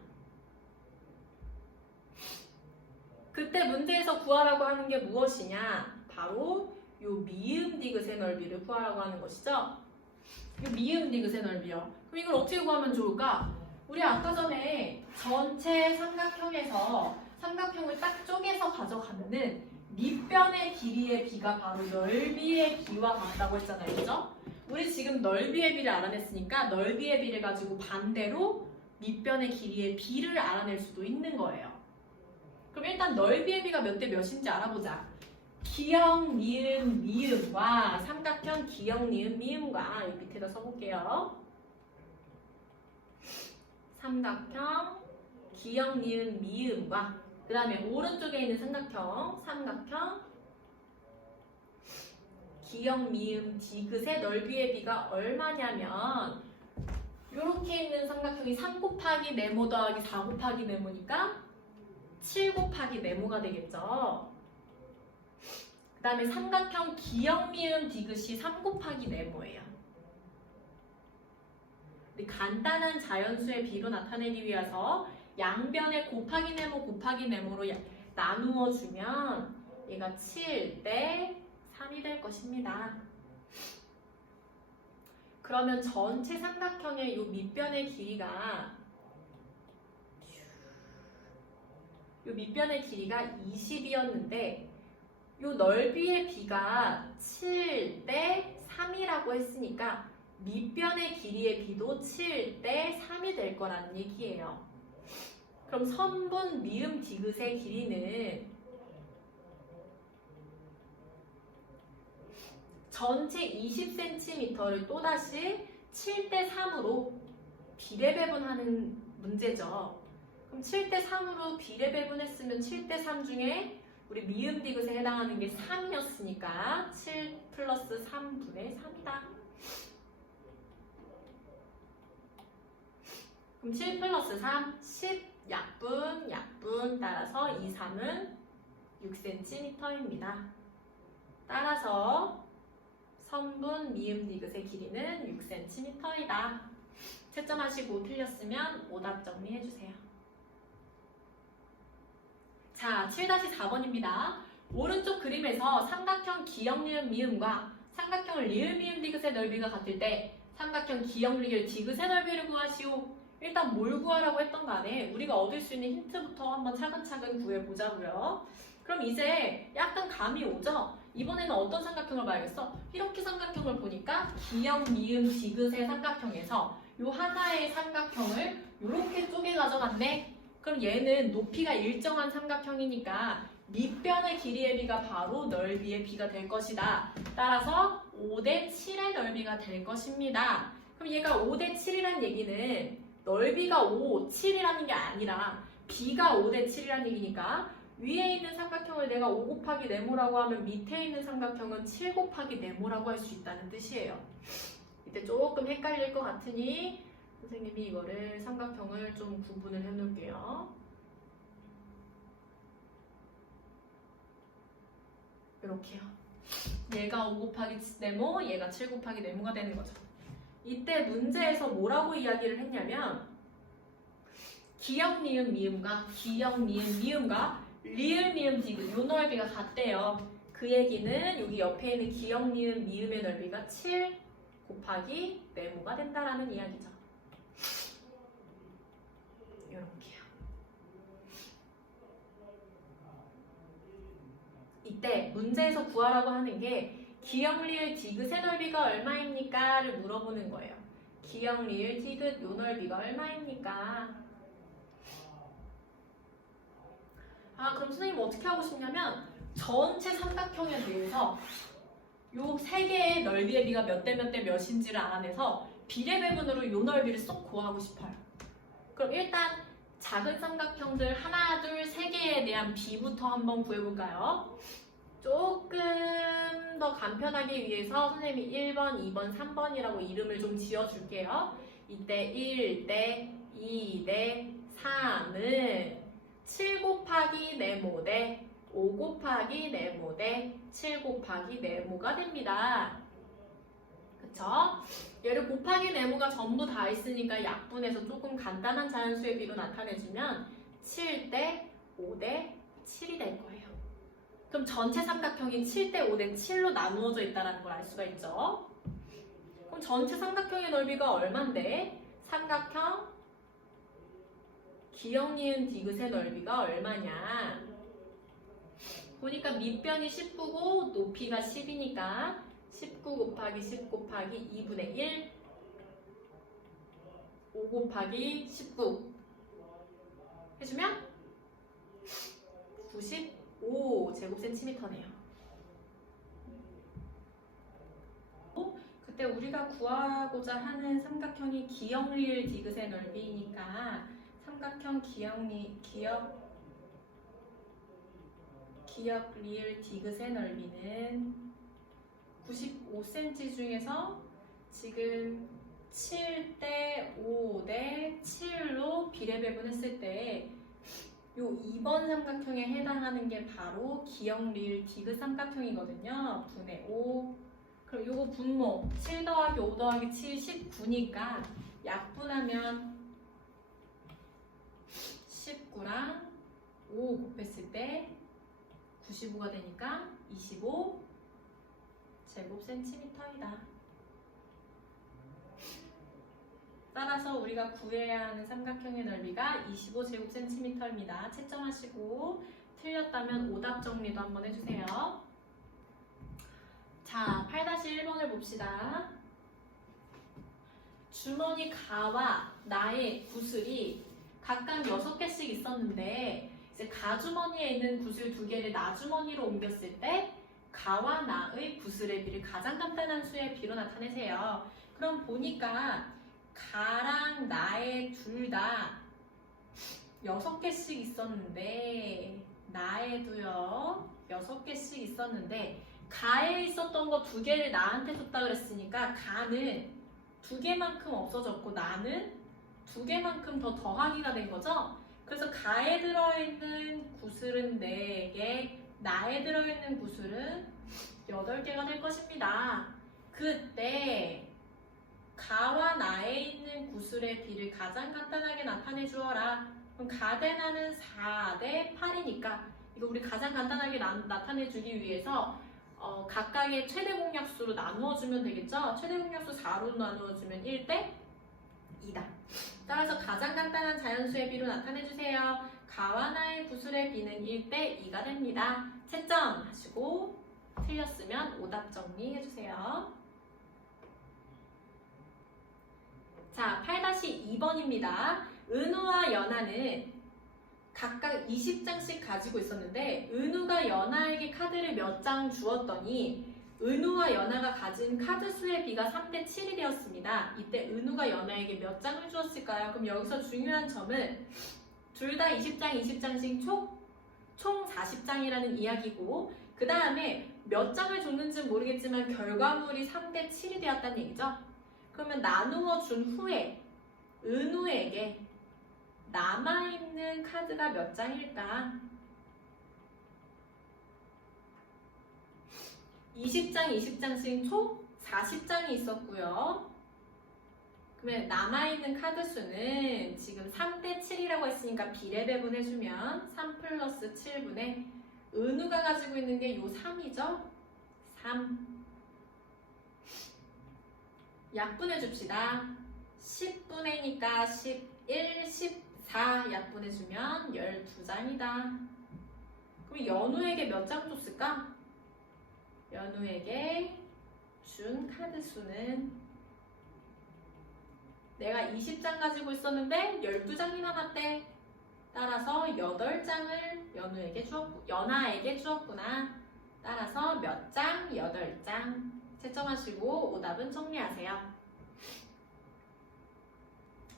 그때 문제에서 구하라고 하는 게 무엇이냐? 바로 요 미음 디귿의 넓이를 구하라고 하는 것이죠. 요 미음 디귿의 넓이요. 그럼 이걸 어떻게 구하면 좋을까? 우리 아까 전에 전체 삼각형에서 삼각형을 딱 쪼개서 가져가면은 밑변의 길이의 비가 바로 넓이의 비와 같다고 했잖아요. 그죠? 우리 지금 넓이의 비를 알아냈으니까 넓이의 비를 가지고 반대로 밑변의 길이의 비를 알아낼 수도 있는 거예요. 그럼 일단 넓이의 비가 몇 대 몇인지 알아보자. 기역 니은 미음과 삼각형 기역 니은 미음과 이 밑에다 써볼게요. 삼각형 기역 니은 미음과 그 다음에 오른쪽에 있는 삼각형 기역 미음 디귿의 넓이의 비가 얼마냐면 이렇게 있는 삼각형이 3 곱하기 네모 더하기 4 곱하기 네모니까 7 곱하기 네모가 되겠죠. 그 다음에 삼각형 기역 미음 디귿이 3 곱하기 네모예요. 우리 간단한 자연수의 비로 나타내기 위해서 양변에 곱하기 네모로 나누어 주면 얘가 7대 3이 될 것입니다. 그러면 전체 삼각형의 이 밑변의 길이가 20이었는데 이 넓이의 비가 7대 3이라고 했으니까 밑변의 길이의 비도 7대 3이 될 거라는 얘기예요. 그럼 선분 미음 디귿의 길이는 전체 20cm를 또다시 7대 3으로 비례배분하는 문제죠. 그럼 7대 3으로 비례배분했으면 7대 3 중에 우리 미음 디귿에 해당하는 게 3이었으니까 7 플러스 3분의 3이다. 그럼 7 플러스 3, 10 약분 따라서 2, 3은 6cm입니다. 따라서 선분 미음 디귿의 길이는 6cm이다. 채점하시고 틀렸으면 오답 정리해주세요. 자, 7-4번입니다. 오른쪽 그림에서 삼각형 기역 리을 미음과 삼각형 리을 미음 디귿의 넓이가 같을 때 삼각형 기역 리을 디귿의 넓이를 구하시오. 일단 뭘 구하라고 했던 간에 우리가 얻을 수 있는 힌트부터 한번 차근차근 구해보자고요. 그럼 이제 약간 감이 오죠? 이번에는 어떤 삼각형을 봐야겠어? 이렇게 삼각형을 보니까 기역 미음 디귿의 삼각형에서 요 하나의 삼각형을 이렇게 쪼개 가져갔네? 그럼 얘는 높이가 일정한 삼각형이니까 밑변의 길이의 비가 바로 넓이의 비가 될 것이다. 따라서 5대7의 넓이가 될 것입니다. 그럼 얘가 5대7이란 얘기는 넓이가 5, 7이라는 게 아니라 비가 5대7이라는 얘기니까 위에 있는 삼각형을 내가 5 곱하기 네모라고 하면 밑에 있는 삼각형은 7 곱하기 네모라고 할 수 있다는 뜻이에요. 이때 조금 헷갈릴 것 같으니 선생님이 이거를 삼각형을 좀 구분을 해 놓을게요. 이렇게요. 얘가 5 곱하기 네모, 얘가 7 곱하기 네모가 되는 거죠. 이때 문제에서 뭐라고 이야기를 했냐면 기역 니은 미음과 기역 니은 미음과 리을 미음 디귿 요 넓이가 같대요. 그 얘기는 여기 옆에 있는 기역 니은 미음의 넓이가 7 곱하기 네모가 된다라는 이야기죠. 이렇게요. 이때 문제에서 구하라고 하는 게 기역 리을 디귿의 넓이가 얼마입니까? 를 물어보는 거예요. 기역 리을 디귿 요 넓이가 얼마입니까? 그럼 선생님 어떻게 하고 싶냐면 전체 삼각형에 대해서 요 세 개의 넓이의 비가 몇 대 몇 대 몇인지를 알아내서 비례배분으로 요 넓이를 쏙 구하고 싶어요. 그럼 일단 작은 삼각형들 하나, 둘, 세 개에 대한 비부터 한번 구해볼까요? 조금 더 간편하기 위해서 선생님이 1번, 2번, 3번이라고 이름을 좀 지어줄게요. 이때 1대, 2대, 3은 7 곱하기 네모 대 5 곱하기 네모 대 7 곱하기 네모가 됩니다. 그쵸? 얘를 곱하기 네모가 전부 다 있으니까 약분해서 조금 간단한 자연수의 비로 나타내주면 7대 5대 7이 될 거예요. 그럼 전체 삼각형이 7대 5대 7로 나누어져 있다는 걸 알 수가 있죠. 그럼 전체 삼각형의 넓이가 얼만데? 삼각형 기역 니은 디귿의 넓이가 얼마냐? 보니까 밑변이 19고 높이가 10이니까 19 곱하기 10 곱하기 2분의 1 5 곱하기 19 해주면 95 제곱센티미터네요. 그때 우리가 구하고자 하는 삼각형이 기역 리을 디귿의 넓이니까 삼각형 기역 리을 디귿의 넓이는 95cm 중에서 지금 7대 5대 7로 비례배분했을 때 요 2번 삼각형에 해당하는 게 바로 기역 리을 디귿 삼각형이거든요. 분의 5. 그럼 요거 분모 7 더하기 5 더하기 7 19니까 약분하면 19랑 5 곱했을 때 95가 되니까 25 제곱센티미터이다. 따라서 우리가 구해야 하는 삼각형의 넓이가 25 제곱센티미터입니다. 채점하시고 틀렸다면 오답 정리도 한번 해주세요. 자, 8-1번을 봅시다. 주머니 가와 나의 구슬이 각각 6개씩 있었는데 이제 가주머니에 있는 구슬 2개를 나주머니로 옮겼을 때 가와 나의 구슬의 비를 가장 간단한 수의 비로 나타내세요. 그럼 보니까 가랑 나의 둘 다 6개씩 있었는데 나에도요 6개씩 있었는데 가에 있었던 거 2개를 나한테 줬다 그랬으니까 가는 2개만큼 없어졌고 나는 2개만큼 더 더하기가 된 거죠. 그래서 가에 들어있는 구슬은 4개, 나에 들어있는 구술은 8개가 될 것입니다. 그때 가와 나에 있는 구술의 비를 가장 간단하게 나타내 주어라. 그럼 가 대 나는 4 대 8이니까 이거 우리 가장 간단하게 나타내 주기 위해서 각각의 최대 공약수로 나누어 주면 되겠죠? 최대 공약수 4로 나누어 주면 1 대 2다. 따라서 가장 간단한 자연수의 비로 나타내 주세요. 가와 나의 구술의 비는 1 대 2가 됩니다. 채점 하시고 틀렸으면 오답 정리해 주세요. 자, 8-2번입니다. 은우와 연아는 각각 20장씩 가지고 있었는데 은우가 연아에게 카드를 몇 장 주었더니 은우와 연아가 가진 카드 수의 비가 3대 7이 되었습니다. 이때 은우가 연아에게 몇 장을 주었을까요? 그럼 여기서 중요한 점은 둘 다 20장씩 총 40장이라는 이야기고 그 다음에 몇 장을 줬는지는 모르겠지만 결과물이 3대 7이 되었다는 얘기죠. 그러면 나누어 준 후에 은우에게 남아있는 카드가 몇 장일까? 20장씩 총 40장이 있었고요. 그러면 남아있는 카드 수는 지금 3대 7이라고 했으니까 비례 배분해주면 3 플러스 7분의 은우가 가지고 있는 게 요 3이죠? 3. 약분해줍시다. 10분의 니까 11, 14 약분해주면 12장이다. 그럼 연우에게 몇 장 줬을까? 연우에게 준 카드 수는 내가 20장 가지고 있었는데 12장이 남았대. 따라서 8장을 연아에게 주었구나. 따라서 몇 장? 8장. 채점하시고 오답은 정리하세요.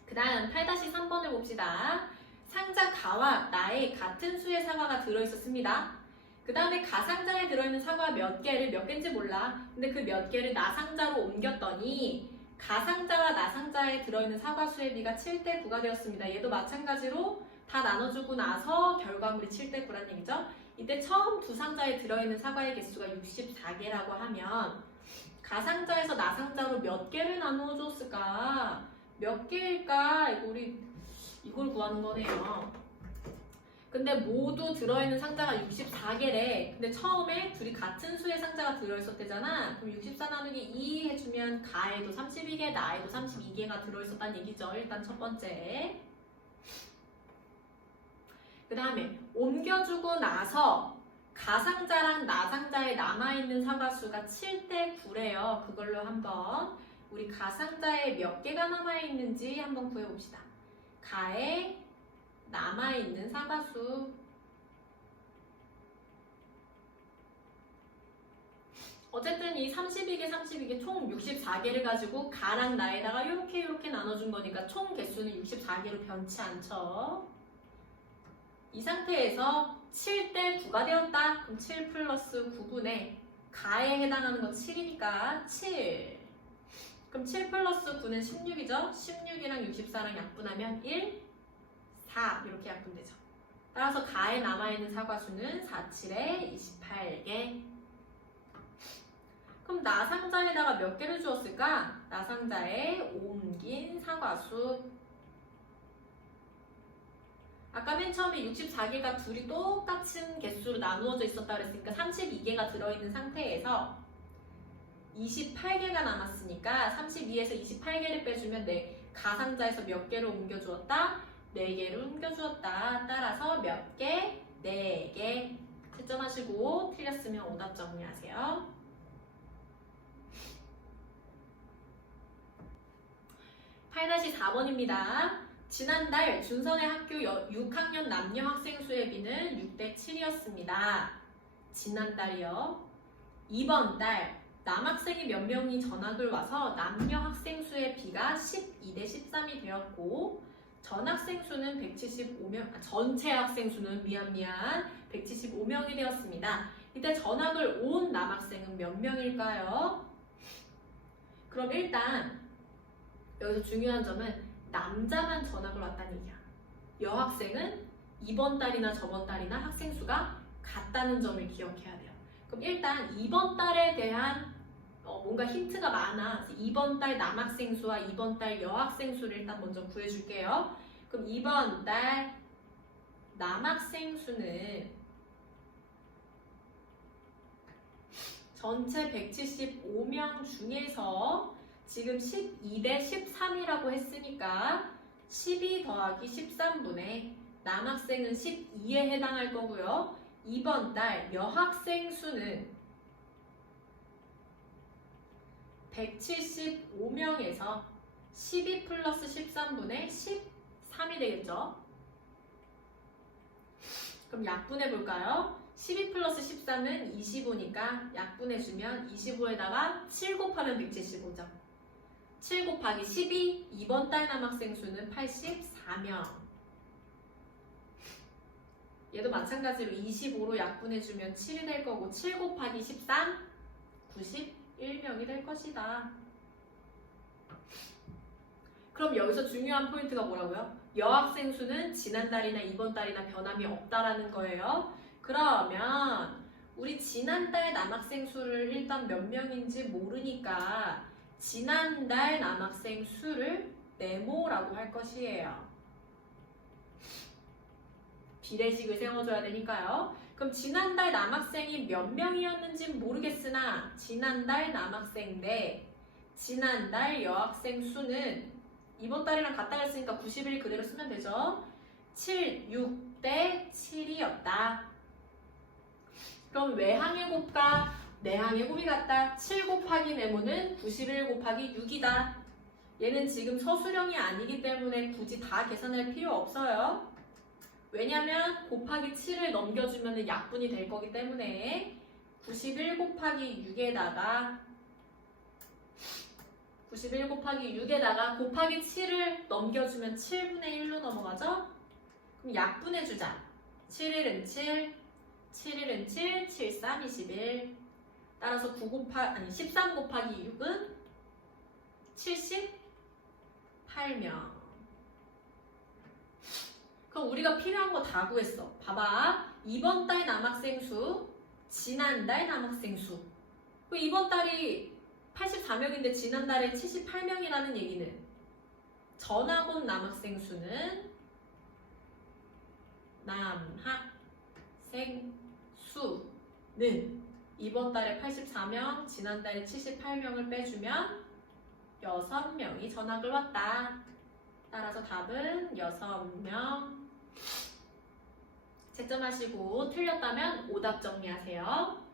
그 다음 8-3번을 봅시다. 상자 가와 나에 같은 수의 사과가 들어있었습니다. 그 다음에 가상자에 들어있는 사과 몇 개인지 몰라. 근데 그 몇 개를 나상자로 옮겼더니 가상자와 나상자에 들어있는 사과 수의 비가 7대 9가 되었습니다. 얘도 마찬가지로 다 나눠주고 나서 결과물이 7대 9란 얘기죠. 이때 처음 두 상자에 들어있는 사과의 개수가 64개라고 하면 가상자에서 나상자로 몇 개를 나누어 줬을까? 몇 개일까? 이걸 구하는 거네요. 근데 모두 들어있는 상자가 64개래. 근데 처음에 둘이 같은 수의 상자가 들어있었대잖아. 그럼 64 나누기 2 해주면 가에도 32개, 나에도 32개가 들어있었다는 얘기죠. 일단 첫 번째. 그 다음에 옮겨주고 나서 가상자랑 나상자에 남아있는 사과수가 7대 9래요. 그걸로 한번 우리 가상자에 몇 개가 남아있는지 한번 구해봅시다. 가에 남아있는 사과수 어쨌든 이 32개 총 64개를 가지고 가랑 나에다가 이렇게 나눠준 거니까 총 개수는 64개로 변치 않죠. 이 상태에서 7대 9가 되었다. 그럼 7 플러스 9분의 가에 해당하는 건 7이니까 7. 그럼 7 플러스 9는 16이죠. 16이랑 64랑 약분하면 1, 4 이렇게 약분되죠. 따라서 가에 남아있는 사과수는 4, 7에 28개. 그럼 나상자에다가 몇 개를 주었을까? 나상자에 옮긴 사과수. 아까 맨 처음에 64개가 둘이 똑같은 개수로 나누어져 있었다고 그랬으니까 32개가 들어있는 상태에서 28개가 남았으니까 32에서 28개를 빼주면 가상자에서 몇 개를 옮겨주었다? 4개를 옮겨주었다. 따라서 몇 개? 4개. 채점하시고 틀렸으면 오답 정리하세요. 8-4번입니다. 지난달 준선의 학교 6학년 남녀 학생 수의 비는 6대 7이었습니다. 지난달이요. 이번 달 남학생이 몇 명이 전학을 와서 남녀 학생 수의 비가 12대 13이 되었고 전학생 수는 175명, 전체 학생 수는 175명이 되었습니다. 이때 전학을 온 남학생은 몇 명일까요? 그럼 일단 여기서 중요한 점은 남자만 전학을 왔다는 얘기야. 여학생은 이번 달이나 저번 달이나 학생 수가 같다는 점을 기억해야 돼요. 그럼 일단 이번 달에 대한 뭔가 힌트가 많아. 이번 달 남학생 수와 이번 달 여학생 수를 일단 먼저 구해줄게요. 그럼 이번 달 남학생 수는 전체 175명 중에서 지금 12대 13이라고 했으니까 12 더하기 13분의 남학생은 12에 해당할 거고요. 이번 달 여학생 수는 175명에서 12 플러스 13분의 13이 되겠죠? 그럼 약분해 볼까요? 12 플러스 13은 25니까 약분해주면 25에다가 7 곱하면 175죠. 7 곱하기 12, 이번 달 남학생 수는 84명. 얘도 마찬가지로 25로 약분해주면 7이 될 거고 7 곱하기 13, 91명이 될 것이다. 그럼 여기서 중요한 포인트가 뭐라고요? 여학생 수는 지난달이나 이번 달이나 변함이 없다라는 거예요. 그러면 우리 지난달 남학생 수를 일단 몇 명인지 모르니까 지난달 남학생 수를 네모라고 할 것이에요. 비례식을 세워줘야 되니까요. 그럼 지난달 남학생이 몇 명이었는지 모르겠으나 지난달 남학생 대 지난달 여학생 수는 이번 달이랑 같다 했으니까 90일 그대로 쓰면 되죠. 7, 6대 7이었다. 그럼 외항의 곱과 내항의 곱이 같다. 7 곱하기 네모는 91 곱하기 6이다. 얘는 지금 서술형이 아니기 때문에 굳이 다 계산할 필요 없어요. 왜냐면 곱하기 7을 넘겨주면 약분이 될 거기 때문에 91 곱하기 6에다가 곱하기 7을 넘겨주면 7분의 1로 넘어가죠? 그럼 약분해주자. 7일은 7, 7일은 7, 7, 3, 21. 따라서 13 곱하기 6은 78명. 그럼 우리가 필요한 거 다 구했어. 봐봐. 이번 달 남학생 수, 지난달 남학생 수. 이번 달이 84명인데 지난달에 78명이라는 얘기는 전학 온 남학생 수는 수는 이번 달에 84명, 지난달에 78명을 빼주면 6명이 전학을 왔다. 따라서 답은 6명. 채점하시고 틀렸다면 오답 정리하세요.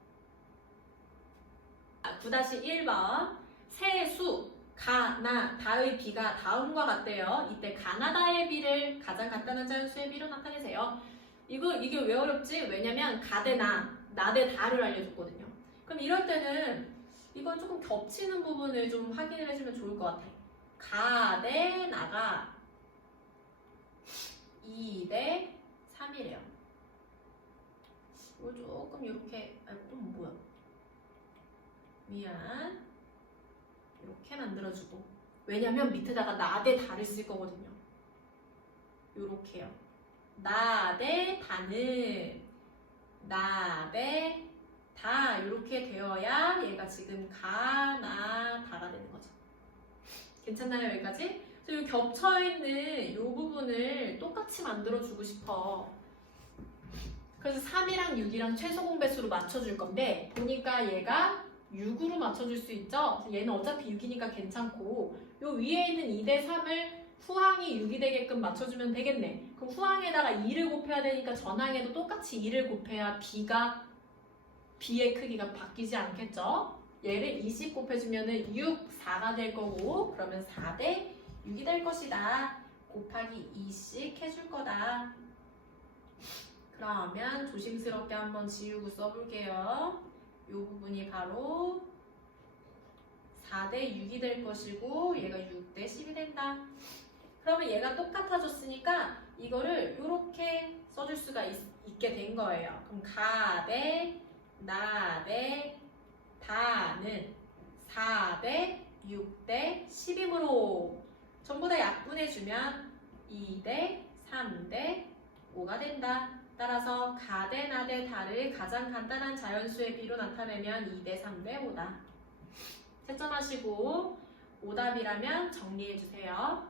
9-1번 세수, 가, 나, 다의 비가 다음과 같대요. 이때 가나다의 비를 가장 간단한 자연수의 비로 나타내세요. 이게 왜 어렵지? 왜냐면 가 대 나, 나 대 다를 알려줬거든요. 그럼 이럴 때는 이건 조금 겹치는 부분을 좀 확인을 해주면 좋을 것 같아. 가 대 나가 2 대 3이래요. 이거 조금 이렇게, 뭐야. 미안. 이렇게 만들어주고. 왜냐면 밑에다가 나 대 다를 쓸 거거든요. 요렇게요. 나 대 다는 나 대 다 이렇게 되어야 얘가 지금 가, 나, 다가 되는 거죠. 괜찮나요? 여기까지? 그래서 이 겹쳐있는 이 부분을 똑같이 만들어주고 싶어. 그래서 3이랑 6이랑 최소 공배수로 맞춰줄 건데 보니까 얘가 6으로 맞춰줄 수 있죠? 얘는 어차피 6이니까 괜찮고 요 위에 있는 2대 3을 후항이 6이 되게끔 맞춰주면 되겠네. 그럼 후항에다가 2를 곱해야 되니까 전항에도 똑같이 2를 곱해야 B의 크기가 바뀌지 않겠죠? 얘를 20 곱해주면 6, 4가 될 거고 그러면 4 대 6이 될 것이다. 곱하기 2씩 해줄 거다. 그러면 조심스럽게 한번 지우고 써볼게요. 이 부분이 바로 4 대 6이 될 것이고 얘가 6 대 10이 된다. 그러면 얘가 똑같아졌으니까 이거를 이렇게 써줄 수가 있게 된 거예요. 그럼 가 대 나 대 다는 4 대 6 대 10이므로 전부 다 약분해주면 2 대 3 대 5가 된다. 따라서 가 대 나 대 다를 가장 간단한 자연수의 비로 나타내면 2대 3대 5다. 채점하시고 오답이라면 정리해주세요.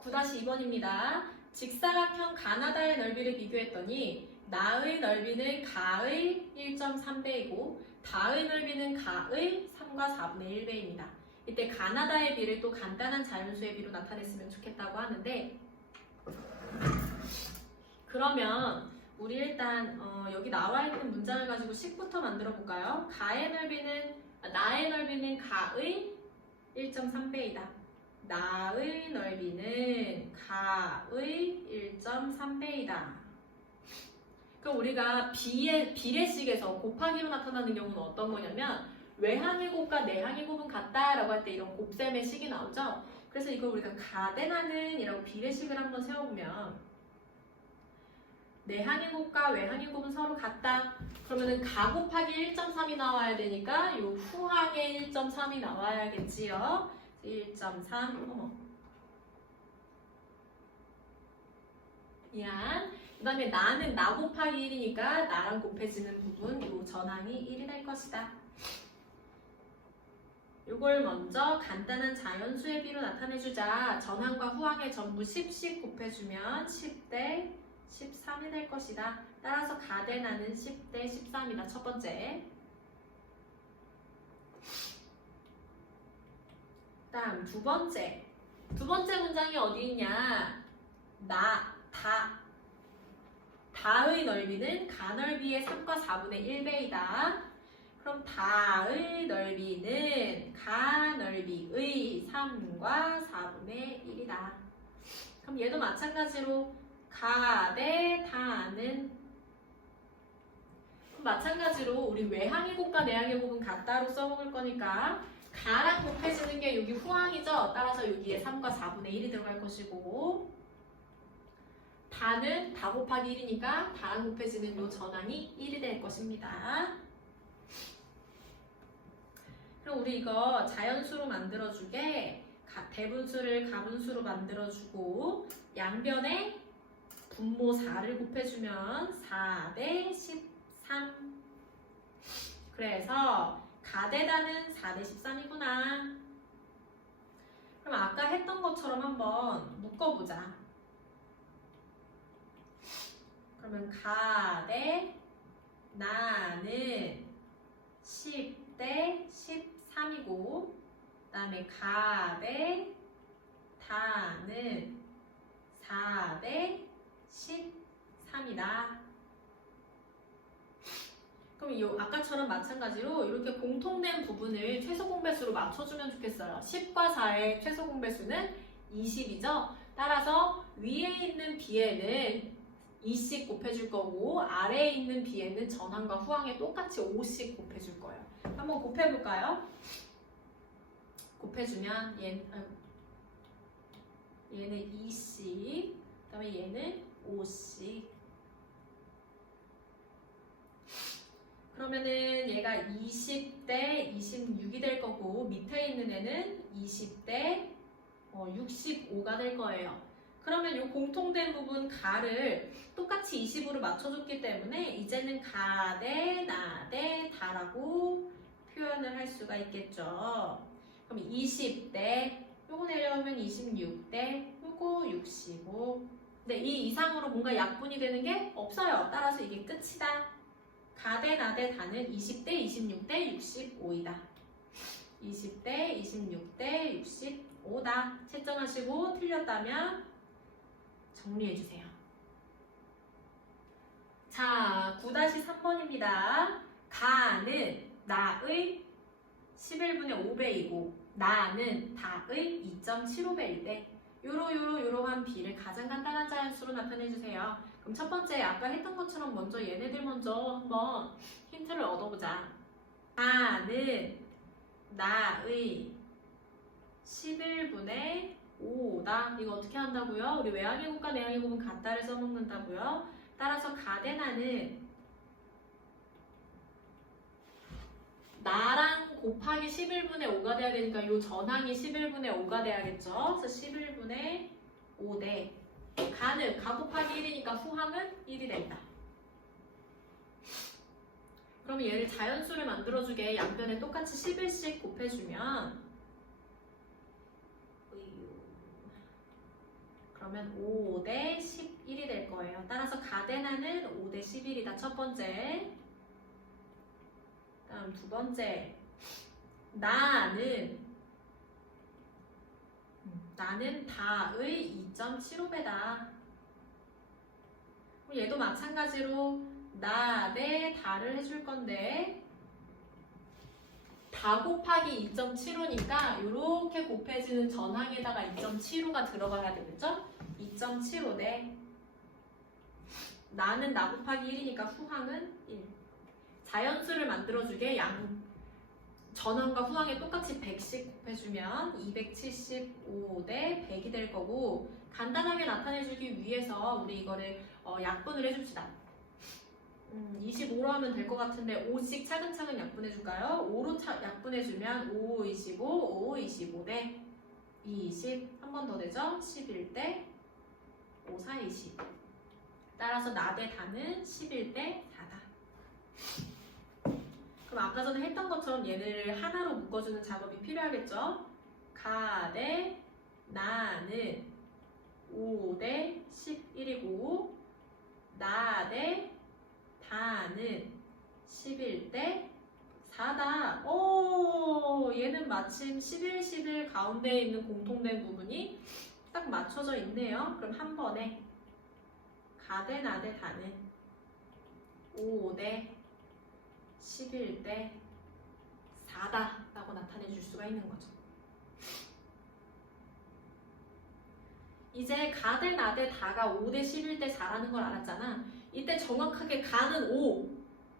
9-2번입니다. 직사각형 가나다의 넓이를 비교했더니 나의 넓이는 가의 1.3배이고 다의 넓이는 가의 3과 4분의 1배입니다. 이때 가나다의 비를 또 간단한 자연수의 비로 나타냈으면 좋겠다고 하는데 그러면 우리 일단 여기 나와 있는 문장을 가지고 식부터 만들어 볼까요? 나의 넓이는 가의 1.3배이다. 나의 넓이는 가의 1.3배이다. 그럼 우리가 비례식에서 곱하기로 나타나는 경우는 어떤 거냐면 외항의 곱과 내항의 곱은 같다라고 할 때 이런 곱셈의 식이 나오죠. 그래서 이걸 우리가 가대나는 이라고 비례식을 한번 세워보면 내항의 곱과 외항의 곱은 서로 같다. 그러면은 가 곱하기 1.3이 나와야 되니까 요 후항의 1.3이 나와야겠지요. 1.3 미안. 그 다음에 나는 나 곱하기 1이니까 나랑 곱해지는 부분 요 전항이 1이 될 것이다. 요걸 먼저 간단한 자연수의 비로 나타내주자. 전항과 후항의 전부 10씩 곱해주면 10대 13이 될 것이다. 따라서 가대나는 10대 13이다. 첫 번째. 다음 두 번째. 두 번째 문장이 어디 있냐? 다의 넓이는 가 넓이의 3과 4분의 1배이다. 그럼 다의 넓이는 가 넓이의 3과 4분의 1이다. 그럼 얘도 마찬가지로 가 대 다는 마찬가지로 우리 외항의 곱과 내항의 곱은 같다로 써먹을 거니까 가랑 곱해지는 게 여기 후항이죠. 따라서 여기에 3과 4분의 1이 들어갈 것이고 다는 다 곱하기 1이니까 다랑 곱해지는 요 전항이 1이 될 것입니다. 그럼 우리 이거 자연수로 만들어주게 대분수를 가분수로 만들어주고 양변에 분모 4를 곱해주면 4대 13. 그래서 가대다는 4대 13이구나. 그럼 아까 했던 것처럼 한번 묶어보자. 그러면 가대 나는 10대 13이고 그 다음에 가대 다는 4대 13이다. 그럼 이 아까처럼 마찬가지로 이렇게 공통된 부분을 최소 공배수로 맞춰주면 좋겠어요. 10과 4의 최소 공배수는 20이죠. 따라서 위에 있는 b에는 2씩 곱해줄 거고 아래에 있는 b에는 전항과 후항에 똑같이 5씩 곱해줄 거예요. 한번 곱해볼까요? 곱해주면 얘는 2씩 그 다음에 얘는 5씩 그러면은 얘가 20대 26이 될 거고 밑에 있는 애는 20대 65가 될 거예요. 그러면 이 공통된 부분 가를 똑같이 20으로 맞춰줬기 때문에 이제는 가 대 나 대 다라고 표현을 할 수가 있겠죠. 그럼 20대 요거 내려오면 26대 요거 65. 근데 이 이상으로 뭔가 약분이 되는 게 없어요. 따라서 이게 끝이다. 가 대 나 대 다는 20대 26대 65이다. 20대 26대 65다. 채점하시고 틀렸다면 정리해주세요. 자, 9-3번입니다. 가는 나의 11분의 5배이고 나는 다의 2.75배일 때 요러한 비를 가장 간단한 자연수로 나타내주세요. 그럼 첫 번째 아까 했던 것처럼 먼저 얘네들 먼저 한번 힌트를 얻어보자. 가는 나의 11분의 5다. 이거 어떻게 한다고요? 우리 외항의 곱과 내항의 곱은 같다를 써먹는다고요. 따라서 가대나는 나랑 곱하기 11분의 5가 돼야 되니까 이 전항이 11분의 5가 돼야겠죠. 그래서 11분의 5대 가는 가 곱하기 1이니까 후항은 1이 된다. 그러면 얘를 자연수를 만들어주게 양변에 똑같이 11씩 곱해주면 그러면 5 대 11이 될 거예요. 따라서 가데나는 5 대 11이다. 첫 번째. 다음 두 번째. 나는 다의 2.75배다. 얘도 마찬가지로 나 대 다를 해줄 건데 다 곱하기 2.75니까 이렇게 곱해지는 전항에다가 2.75가 들어가야 되겠죠? 2.75 대 나는 나 곱하기 1이니까 후항은 1. 자연수를 만들어주게 전항과 후항에 똑같이 100씩 곱해주면 275 대 100이 될 거고 간단하게 나타내주기 위해서 우리 이거를 약분을 해줍시다. 25로 하면 될 것 같은데 5씩 차근차근 약분해줄까요? 5로 약분해주면 5, 25, 5, 25 대 20. 한 번 더 되죠? 11 대 5, 4, 20. 따라서 나 대 다는 11 대 4다. 그럼 아까 전에 했던 것처럼 얘를 하나로 묶어주는 작업이 필요하겠죠? 가 대 나는 5 대 11이고 나 대 다는 11 대 4다. 오, 얘는 마침 11, 11 가운데에 있는 공통된 부분이 딱 맞춰져 있네요. 그럼 한 번에 가 대 나 대 다는 5 대 11 대 4다 라고 나타내 줄 수가 있는 거죠. 이제 가 대 나 대 다가 5 대 11 대 4라는 걸 알았잖아. 이때 정확하게 가는 5,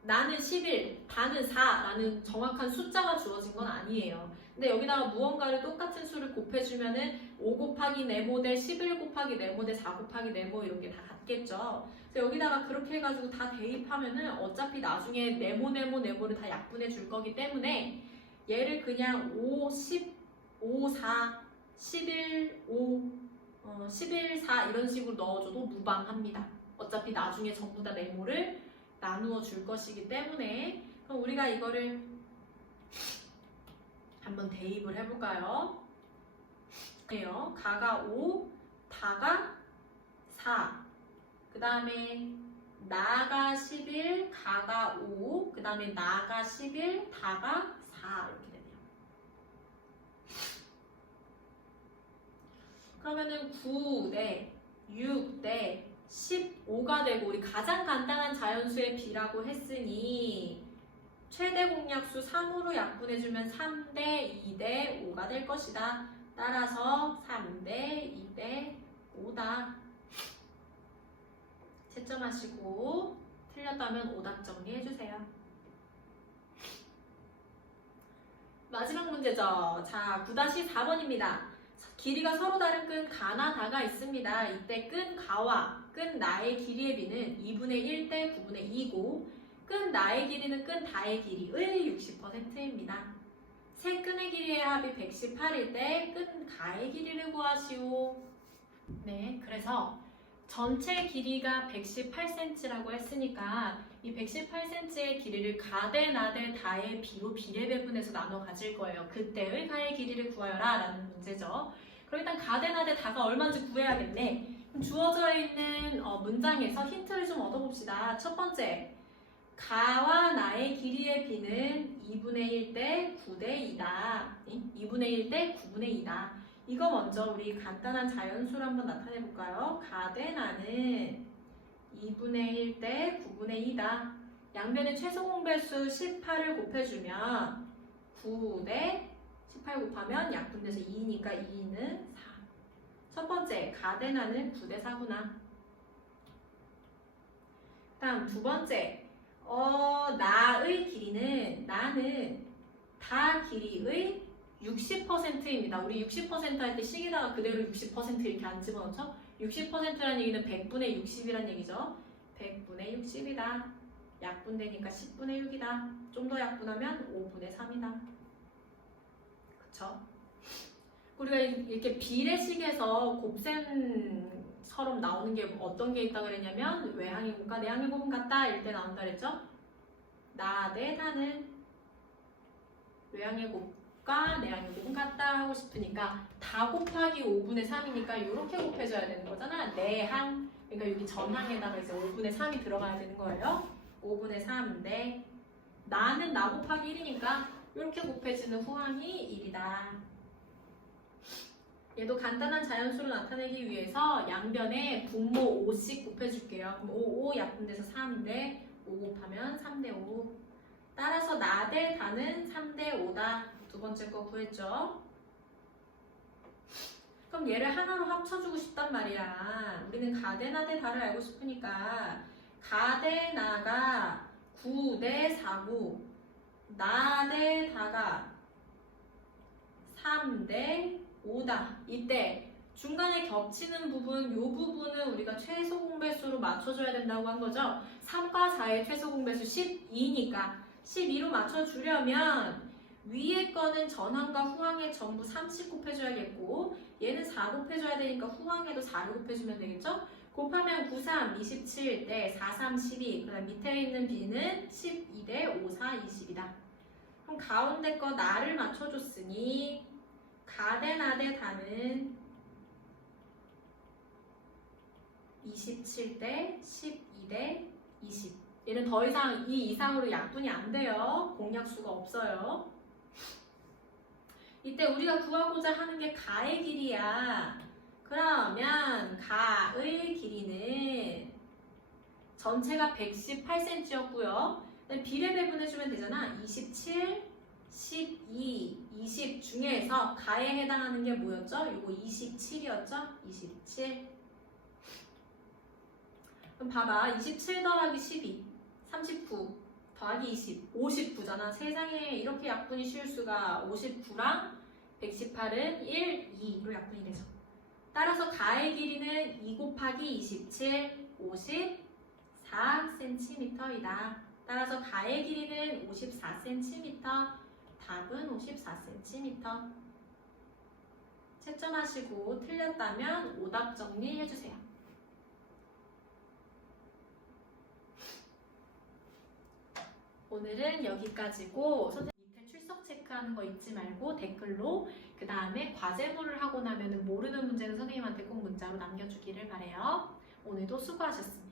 나는 11, 다는 4라는 정확한 숫자가 주어진 건 아니에요. 근데 여기다가 무언가를 똑같은 수를 곱해주면은 5 곱하기 네모 대 11 곱하기 네모 대 4 곱하기 네모 이런 게 다 같겠죠. 그래서 여기다가 그렇게 해가지고 다 대입하면은 어차피 나중에 네모를 다 약분해 줄 거기 때문에 얘를 그냥 5, 10, 5, 4, 11, 5, 11, 4 이런 식으로 넣어줘도 무방합니다. 어차피 나중에 전부 다 네모를 나누어 줄 것이기 때문에 그럼 우리가 이거를 한번 대입을 해볼까요? 가가 5, 다가 4, 그 다음에 나가 11, 가가 5, 그 다음에 나가 11, 다가 4 이렇게 되네요. 그러면은 9 대 6 대 15가 되고 우리 가장 간단한 자연수의 비라고 했으니 최대 공약수 3으로 약분해주면 3 대 2 대 5가 될 것이다. 따라서 3 대 2 대 5다. 채점하시고 틀렸다면 오답 정리해주세요. 마지막 문제죠. 자, 9-4번입니다. 길이가 서로 다른 끈 가나 다가 있습니다. 이때 끈 가와 끈 나의 길이의 비는 2분의 1 대 9분의 2고 끈 나의 길이는 끈 다의 길이의 60%입니다. 세 끈의 길이의 합이 118일 때 끈 가의 길이를 구하시오. 네, 그래서 전체 길이가 118cm라고 했으니까 이 118cm의 길이를 가 대 나 대 다의 비로 비례배분해서 나눠 가질 거예요. 그때의 가의 길이를 구하여라 라는 문제죠. 그럼 일단 가 대 나 대 다가 얼마인지 구해야겠네. 그럼 주어져 있는 문장에서 힌트를 좀 얻어봅시다. 첫 번째, 가와 나의 길이의 비는 2분의 1 대 9 대 2다. 2분의 1 대 9분의 2다. 이거 먼저 우리 간단한 자연수를 한번 나타내 볼까요? 가 대 나는 2분의 1 대 9분의 2다. 양변의 최소 공배수 18을 곱해주면 9 대 18 곱하면 약분돼서 2니까 2는 4. 첫 번째, 가 대 나는 9 대 4구나. 다음 두 번째, 나의 길이는 나는 다 길이의 60%입니다. 우리 60% 할 때 식에다가 그대로 60% 이렇게 안 집어넣죠? 60%라는 얘기는 100분의 60이란 얘기죠. 100분의 60이다. 약분되니까 10분의 6이다. 좀 더 약분하면 5분의 3이다. 그쵸? 우리가 이렇게 비례식에서 곱셈 서로 나오는 게 어떤 게 있다 그랬냐면 외항의 곱과 내항의 곱은 같다 이럴 때 나온다 그랬죠? 나 대 다는 외항의 곱과 내항의 곱은 같다 하고 싶으니까 다 곱하기 5분의 3이니까 이렇게 곱해줘야 되는 거잖아. 내항, 그러니까 여기 전항에다가 이제 5분의 3이 들어가야 되는 거예요. 5분의 3인데 나는 나 곱하기 1이니까 이렇게 곱해지는 후항이 1이다. 얘도 간단한 자연수로 나타내기 위해서 양변에 분모 5씩 곱해줄게요. 그럼 5 약분돼서 3인데 5 곱하면 3대 5. 따라서 나 대 다는 3대 5다. 두 번째 거 구했죠. 그럼 얘를 하나로 합쳐주고 싶단 말이야. 우리는 가 대 나 대 다를 알고 싶으니까 가 대 나가 9 대 4구, 나 대 다가 3 대 5다. 이때 중간에 겹치는 부분, 이 부분은 우리가 최소 공배수로 맞춰줘야 된다고 한 거죠. 3과 4의 최소 공배수 12니까 12로 맞춰주려면 위에 거는 전항과 후항에 전부 30 곱해줘야겠고 얘는 4 곱해줘야 되니까 후항에도 4를 곱해주면 되겠죠? 곱하면 9, 3, 27 대 4, 3, 12. 그 다음 밑에 있는 b는 12 대 5, 4, 20이다. 그럼 가운데 거 나를 맞춰줬으니 가 대 나 대 다는 27 대 12 대 20. 얘는 더 이상 이 이상으로 약분이 안 돼요. 공약수가 없어요. 이때 우리가 구하고자 하는 게 가의 길이야. 그러면 가의 길이는 전체가 118cm였고요. 비례 배분해주면 되잖아. 27, 12, 20 중에서 가에 해당하는 게 뭐였죠? 이거 27이었죠? 27. 그럼 봐봐. 27 더하기 12, 39 더하기 20, 59잖아. 세상에 이렇게 약분이 쉬울 수가. 59랑 118은 1, 2로 약분이 되죠. 따라서 가의 길이는 2 곱하기 27, 54cm이다. 따라서 가의 길이는 54cm, 답은 54cm. 채점하시고 틀렸다면 오답 정리해주세요. 오늘은 여기까지고 선생님 밑에 출석 체크하는 거 잊지 말고 댓글로 그 다음에 과제물을 하고 나면 모르는 문제는 선생님한테 꼭 문자로 남겨주기를 바래요. 오늘도 수고하셨습니다.